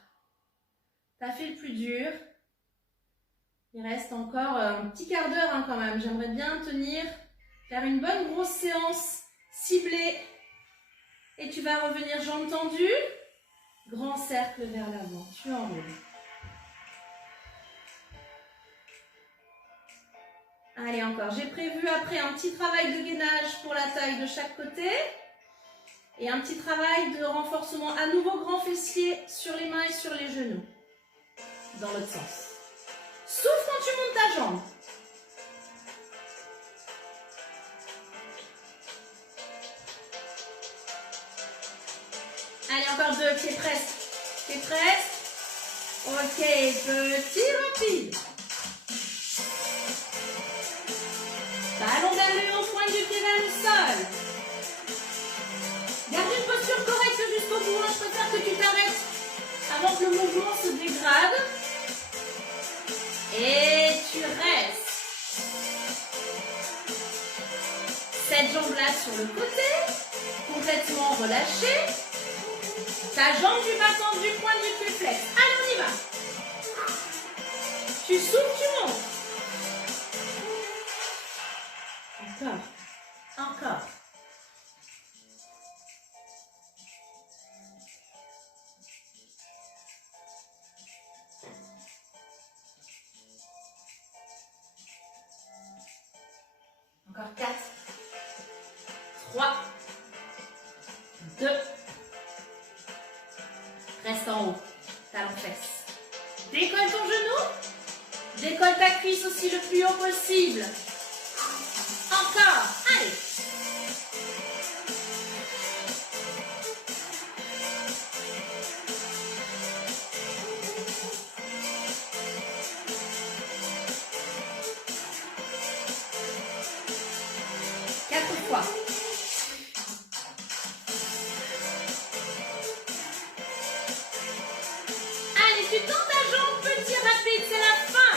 T'as fait le plus dur. Il reste encore un petit quart d'heure hein, quand même. J'aimerais bien tenir, faire une bonne grosse séance ciblée. Et tu vas revenir jambes tendues. Grand cercle vers l'avant. Tu enroules. Allez, encore. J'ai prévu après un petit travail de gainage pour la taille de chaque côté. Et un petit travail de renforcement à nouveau grand fessier sur les mains et sur les genoux. Dans l'autre sens. Souffle quand tu montes ta jambe. Allez, encore 2, pieds presque. Pieds presque. Ok, petit rapide. Ballon vers le haut, pointe du pied vers le sol. Garde une posture correcte jusqu'au bout. Je préfère que tu t'arrêtes avant que le mouvement se dégrade. Et tu restes. Cette jambe-là sur le côté, complètement relâchée. Ta jambe du bas tendue, pointe du pied flex. Allez, on y va. Tu souffles, tu montes. Encore. Encore. Encore 4, 3, 2, reste en haut, talon fesse. Décolle ton genou, décolle ta cuisse aussi le plus haut possible. Encore, allez. Fois. Allez, tu tends ta jambe, petit rapide, c'est la fin.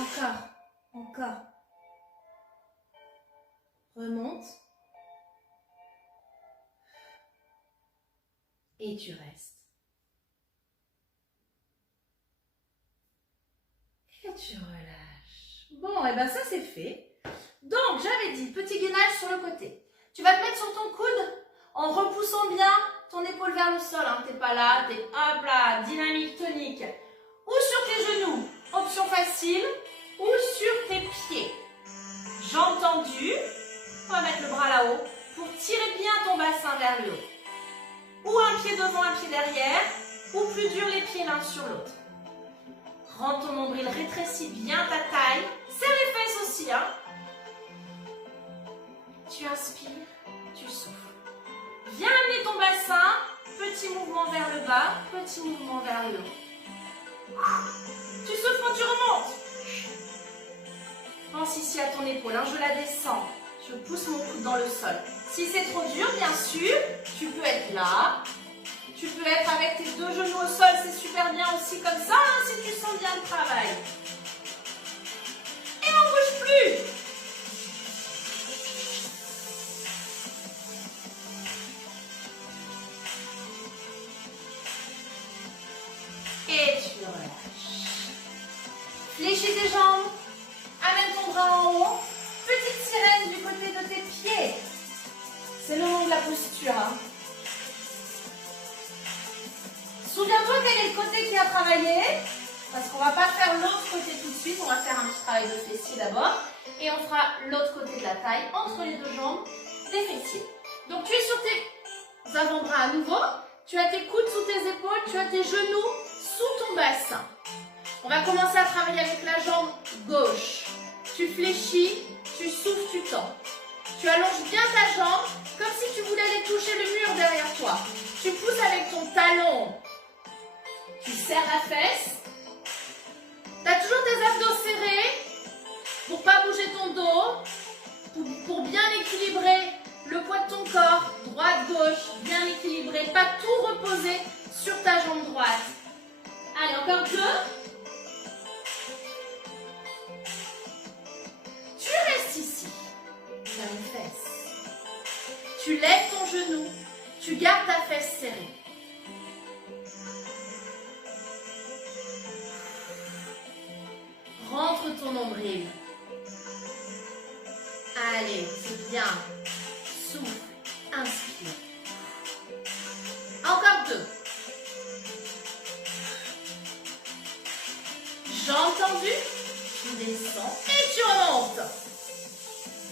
Encore, encore. Remonte. Et tu restes. Et tu relâches. Bon, et bien ça c'est fait. Donc, j'avais dit, petit gainage sur le côté. Tu vas te mettre sur ton coude en repoussant bien ton épaule vers le sol. Hein. T'es pas là, t'es hop là, dynamique tonique. Ou sur tes genoux, option facile, ou sur tes pieds. Jambes tendues, on va mettre le bras là-haut pour tirer bien ton bassin vers le haut. Ou un pied devant, un pied derrière, ou plus dur les pieds l'un sur l'autre. Rends ton nombril, rétrécis bien ta taille. Serre les fesses aussi. Hein. Tu inspires, tu souffles. Viens amener ton bassin. Petit mouvement vers le bas, petit mouvement vers le haut. Tu souffles quand tu remontes. Pense ici à ton épaule. Hein. Je la descends. Je pousse mon coude dans le sol. Si c'est trop dur, bien sûr, tu peux être là. Tu peux être avec tes deux genoux au sol, c'est super bien aussi comme ça, hein, si tu sens bien le travail. Et on bouge plus. Et tu relâches. Fléchis tes jambes. Amène ton bras en haut. Petite sirène du côté de tes pieds. C'est le nom de la posture. Hein. Souviens-toi quel est le côté qui a travaillé, parce qu'on ne va pas faire l'autre côté tout de suite, on va faire un petit travail de fessier d'abord, et on fera l'autre côté de la taille, entre les deux jambes, des fessiers. Donc tu es sur tes avant-bras à nouveau, tu as tes coudes sous tes épaules, tu as tes genoux sous ton bassin. On va commencer à travailler avec la jambe gauche. Tu fléchis, tu souffles, tu tends. Tu allonges bien ta jambe, comme si tu voulais aller toucher le mur derrière toi. Tu pousses avec ton talon. Tu serres la fesse. Tu as toujours tes abdos serrés pour ne pas bouger ton dos, pour bien équilibrer le poids de ton corps, droite-gauche, bien équilibré, pas tout reposer sur ta jambe droite. Allez, encore 2. Tu restes ici, dans les fesses. Tu lèves ton genou, tu gardes ta fesse serrée. Rentre ton nombril. Allez, c'est bien. Souffle, inspire. Encore 2. Jambes tendues, tu descends et tu remontes.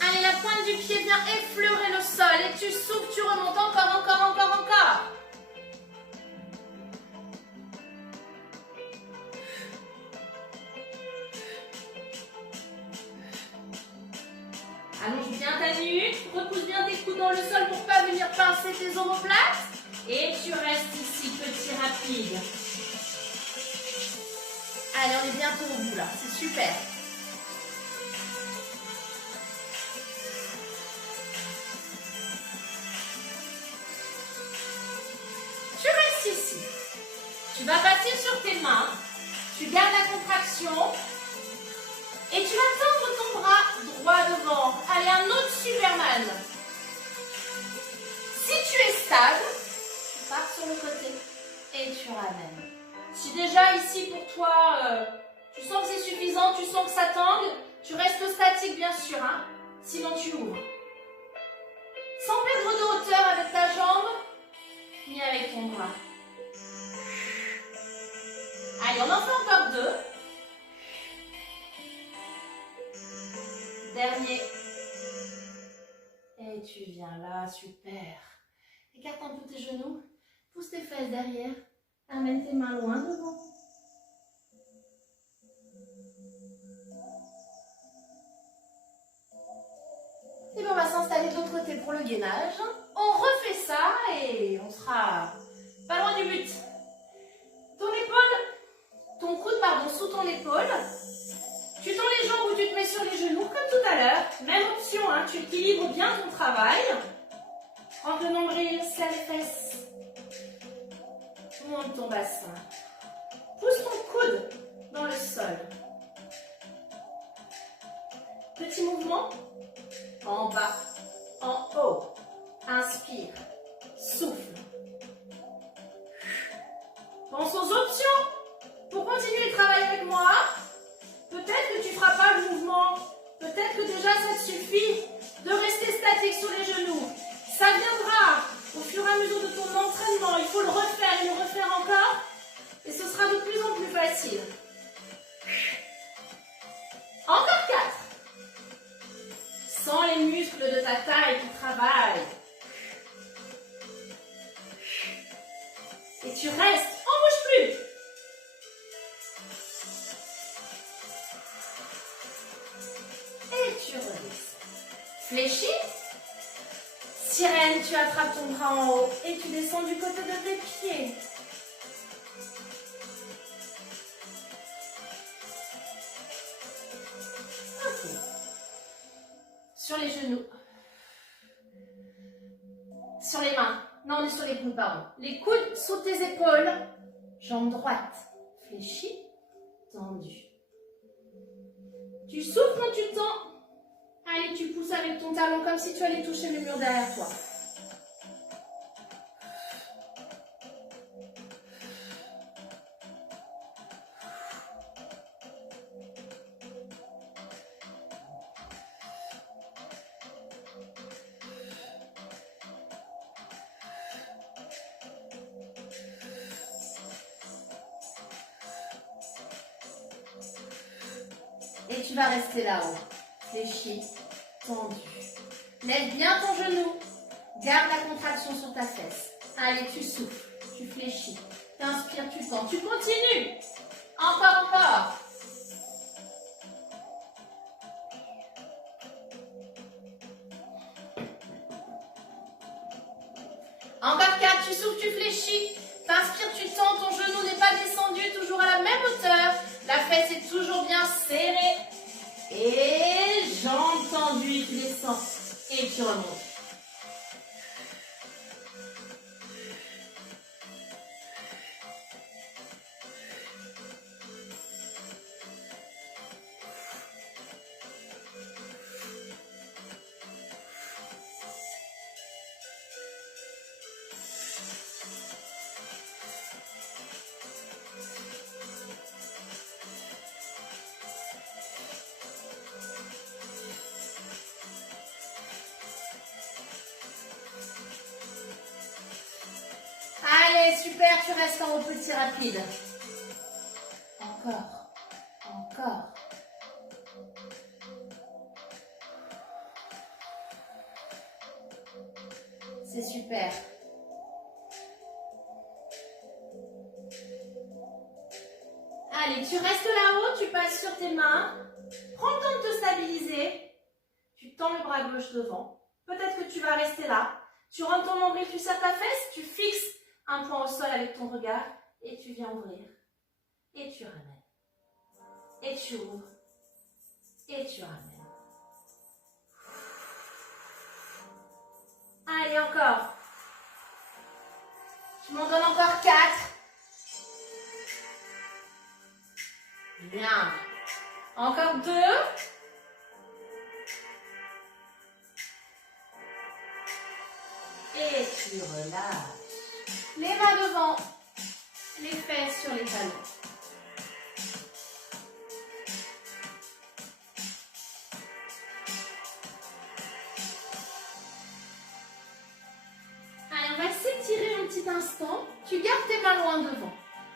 Allez, la pointe du pied vient effleurer le sol et tu souffles, tu remontes. Encore, encore, encore, encore. Allonge bien ta nuque, repousse bien tes coudes dans le sol pour ne pas venir pincer tes omoplates. Et tu restes ici, petit rapide. Allez, on est bientôt au bout là, c'est super. vas passer sur tes mains, tu gardes la contraction et tu vas tendre ton bras droit devant. Allez, un autre Superman. Si tu es stable, tu pars sur le côté et tu ramènes. Si déjà ici pour toi, tu sens que c'est suffisant, tu sens que ça tangue, tu restes statique bien sûr, hein, sinon tu ouvres. Sans perdre de hauteur avec ta jambe, ni avec ton bras. Allez, on en fait encore 2. Dernier. Et tu viens là, super. Écarte un peu tes genoux, pousse tes fesses derrière, amène tes mains loin devant. Et bien on va s'installer de l'autre côté pour le gainage. On refait ça et on sera pas loin du but. Ton coude sous ton épaule. Tu tends les jambes ou tu te mets sur les genoux comme tout à l'heure. Même option, hein, tu équilibres bien ton travail. Rentre le nombril, serre les fesses. Monte ton bassin. Pousse ton coude dans le sol. Petit mouvement. En bas, en haut. Inspire. Souffle. Pense aux options. Pour continuer le travail avec moi, peut-être que tu ne feras pas le mouvement. Peut-être que déjà ça te suffit de rester statique sur les genoux. Ça viendra au fur et à mesure de ton entraînement. Il faut le refaire et le refaire encore. Et ce sera de plus en plus facile. Encore 4. Sens les muscles de ta taille qui travaillent. Et tu restes. On ne bouge plus. Et tu redescends. Fléchis. Sirène, tu attrapes ton bras en haut et tu descends du côté de tes pieds. Ok. Sur les genoux. Sur les mains. Non, on est sur les coudes, pardon. Les coudes sous tes épaules. Jambe droite. Fléchie. Tendue. Tu souffles quand tu tends. Allez, tu pousses avec ton talon comme si tu allais toucher le mur derrière toi. Et tu vas rester là-haut. Fléchi, tendu. Lève bien ton genou. Garde la contraction sur ta fesse. Allez, tu souffles. Tu fléchis. Tu inspires, tu tends. Tu continues. Encore, encore. Encore 4. Tu souffles, tu fléchis. Tu inspires, tu tends. Ton genou n'est pas descendu. Toujours à la même hauteur. La fesse est toujours bien serrée. Et jambes tendues, tu descends et tu remontes. Allez, super, tu restes en haut, petit rapide. Encore, encore. C'est super. Allez, tu restes là-haut, tu passes sur tes mains. Prends le temps de te stabiliser. Tu tends le bras gauche devant. Peut-être que tu vas rester là. Tu rentres ton nombril, tu serres ta fesse, tu fixes un point au sol avec ton regard et tu viens ouvrir. Et tu ramènes. Et tu ouvres. Et tu ramènes. Allez, encore. Je m'en donne encore 4. Bien. Encore 2. Et tu relâches. Les mains devant, les fesses sur les talons. Allez, on va s'étirer un petit instant. Tu gardes tes mains loin devant.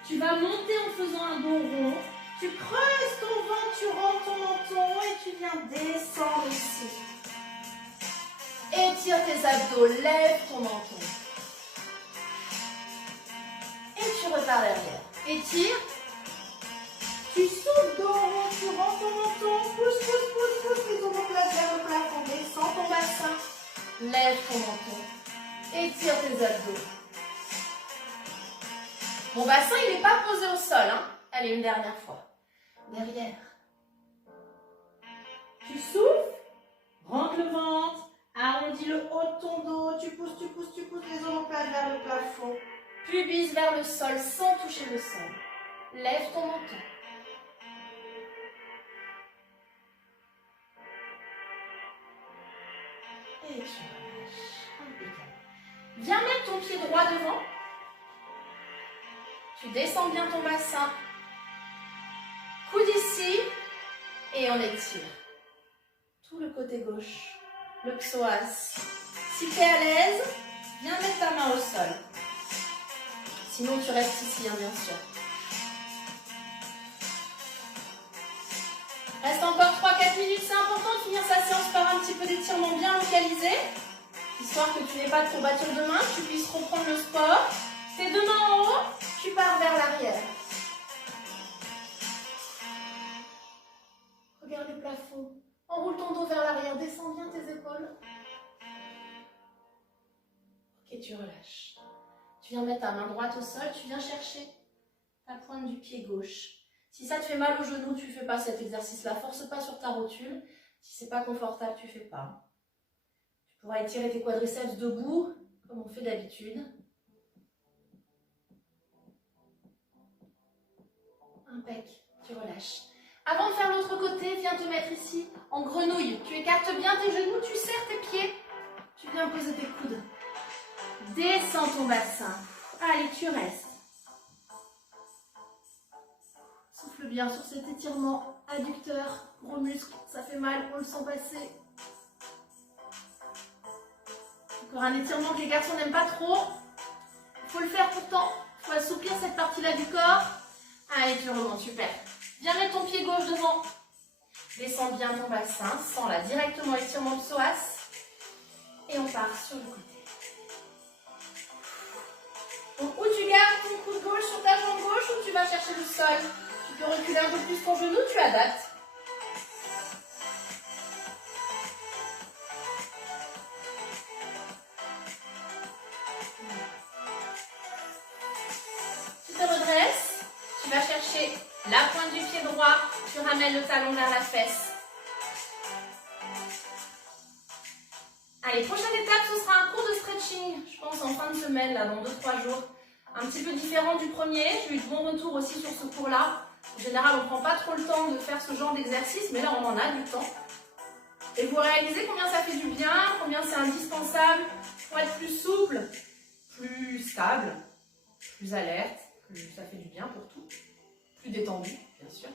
Tu vas monter en faisant un dos rond. Tu creuses ton ventre, tu rentres ton menton et tu viens descendre ici. Étire tes abdos, lève ton menton. Et tu repars derrière. Étire. Tu souffles dos rond, tu rentres ton menton. Pousse, pousse, pousse, pousse les omoplates vers le plafond. Descends ton bassin. Lève ton menton. Étire tes abdos. Mon bassin, il n'est pas posé au sol. Hein. Allez, une dernière fois. Derrière. Tu souffles. Rentre le ventre. Arrondis le haut de ton dos. Tu pousses, tu pousses, tu pousses les omoplates vers le plafond. Pubis vers le sol sans toucher le sol. Lève ton menton. Et tu relâches. Impeccable. Viens mettre ton pied droit devant. Tu descends bien ton bassin. Coude ici. Et on étire. Tout le côté gauche. Le psoas. Si tu es à l'aise, viens mettre ta main au sol. Sinon, tu restes ici, hein, bien sûr. Reste encore 3-4 minutes. C'est important de finir sa séance par un petit peu d'étirement bien localisé. Histoire que tu n'aies pas de courbature de main, que tu puisses reprendre le sport. Tes deux mains en haut, tu pars vers l'arrière. Regarde le plafond. Enroule ton dos vers l'arrière. Descends bien tes épaules. Ok, tu relâches. Tu viens mettre ta main droite au sol. Tu viens chercher ta pointe du pied gauche. Si ça te fait mal au genou, tu ne fais pas cet exercice-là. Force pas sur ta rotule. Si ce n'est pas confortable, tu ne fais pas. Tu pourras étirer tes quadriceps debout, comme on fait d'habitude. Impec, tu relâches. Avant de faire l'autre côté, viens te mettre ici en grenouille. Tu écartes bien tes genoux, tu serres tes pieds. Tu viens poser tes coudes. Descends ton bassin. Allez, tu restes. Souffle bien sur cet étirement adducteur, gros muscle. Ça fait mal, on le sent passer. Encore un étirement que les garçons n'aiment pas trop. Il faut le faire pourtant. Il faut assouplir cette partie-là du corps. Allez, tu remontes, super. Viens mettre ton pied gauche devant. Descends bien ton bassin. Sens là directement étirement psoas. Et on part sur le côté. Donc, ou tu gardes ton coude gauche sur ta jambe gauche ou tu vas chercher le sol. Tu peux reculer un peu plus ton genou, tu adaptes. Tu te redresses. Tu vas chercher la pointe du pied droit. Tu ramènes le talon vers la fesse. Allez, prochaine étape, ce sera un cours de stretching, je pense en fin de semaine, là, dans 2-3 jours. Un petit peu différent du premier, j'ai eu de bons retours aussi sur ce cours-là. En général, on ne prend pas trop le temps de faire ce genre d'exercice, mais là, on en a du temps. Et vous réalisez combien ça fait du bien, combien c'est indispensable pour être plus souple, plus stable, plus alerte, ça fait du bien pour tout. Plus détendu, bien sûr.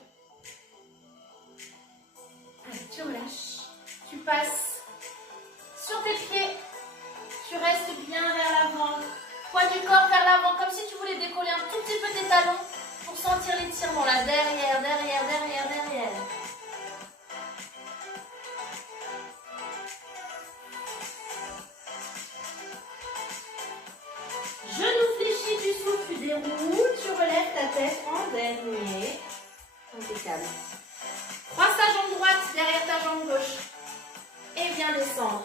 Allez, tu relâches. Tu passes sur tes pieds. Tu restes bien vers l'avant. Poids du corps vers l'avant, comme si tu voulais décoller un tout petit peu tes talons pour sentir l'étirement là, derrière, derrière, derrière, derrière. Genoux fléchis, tu souffles, tu déroules, tu relèves ta tête en dernier. Impeccable. Croise ta jambe droite derrière ta jambe gauche. Et viens descendre.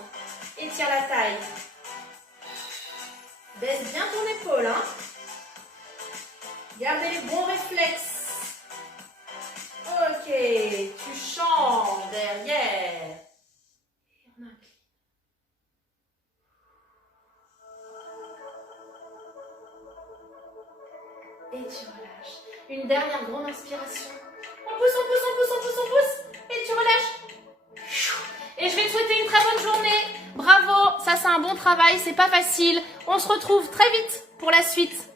Étire la taille. Baisse bien ton épaule. Hein. Gardez les bons réflexes. Ok, tu changes derrière. Et on incline. Et tu relâches. Une dernière grande inspiration. On pousse. Et tu relâches. Et je vais te souhaiter une très bonne journée. Bravo, ça c'est un bon travail, c'est pas facile. On se retrouve très vite pour la suite.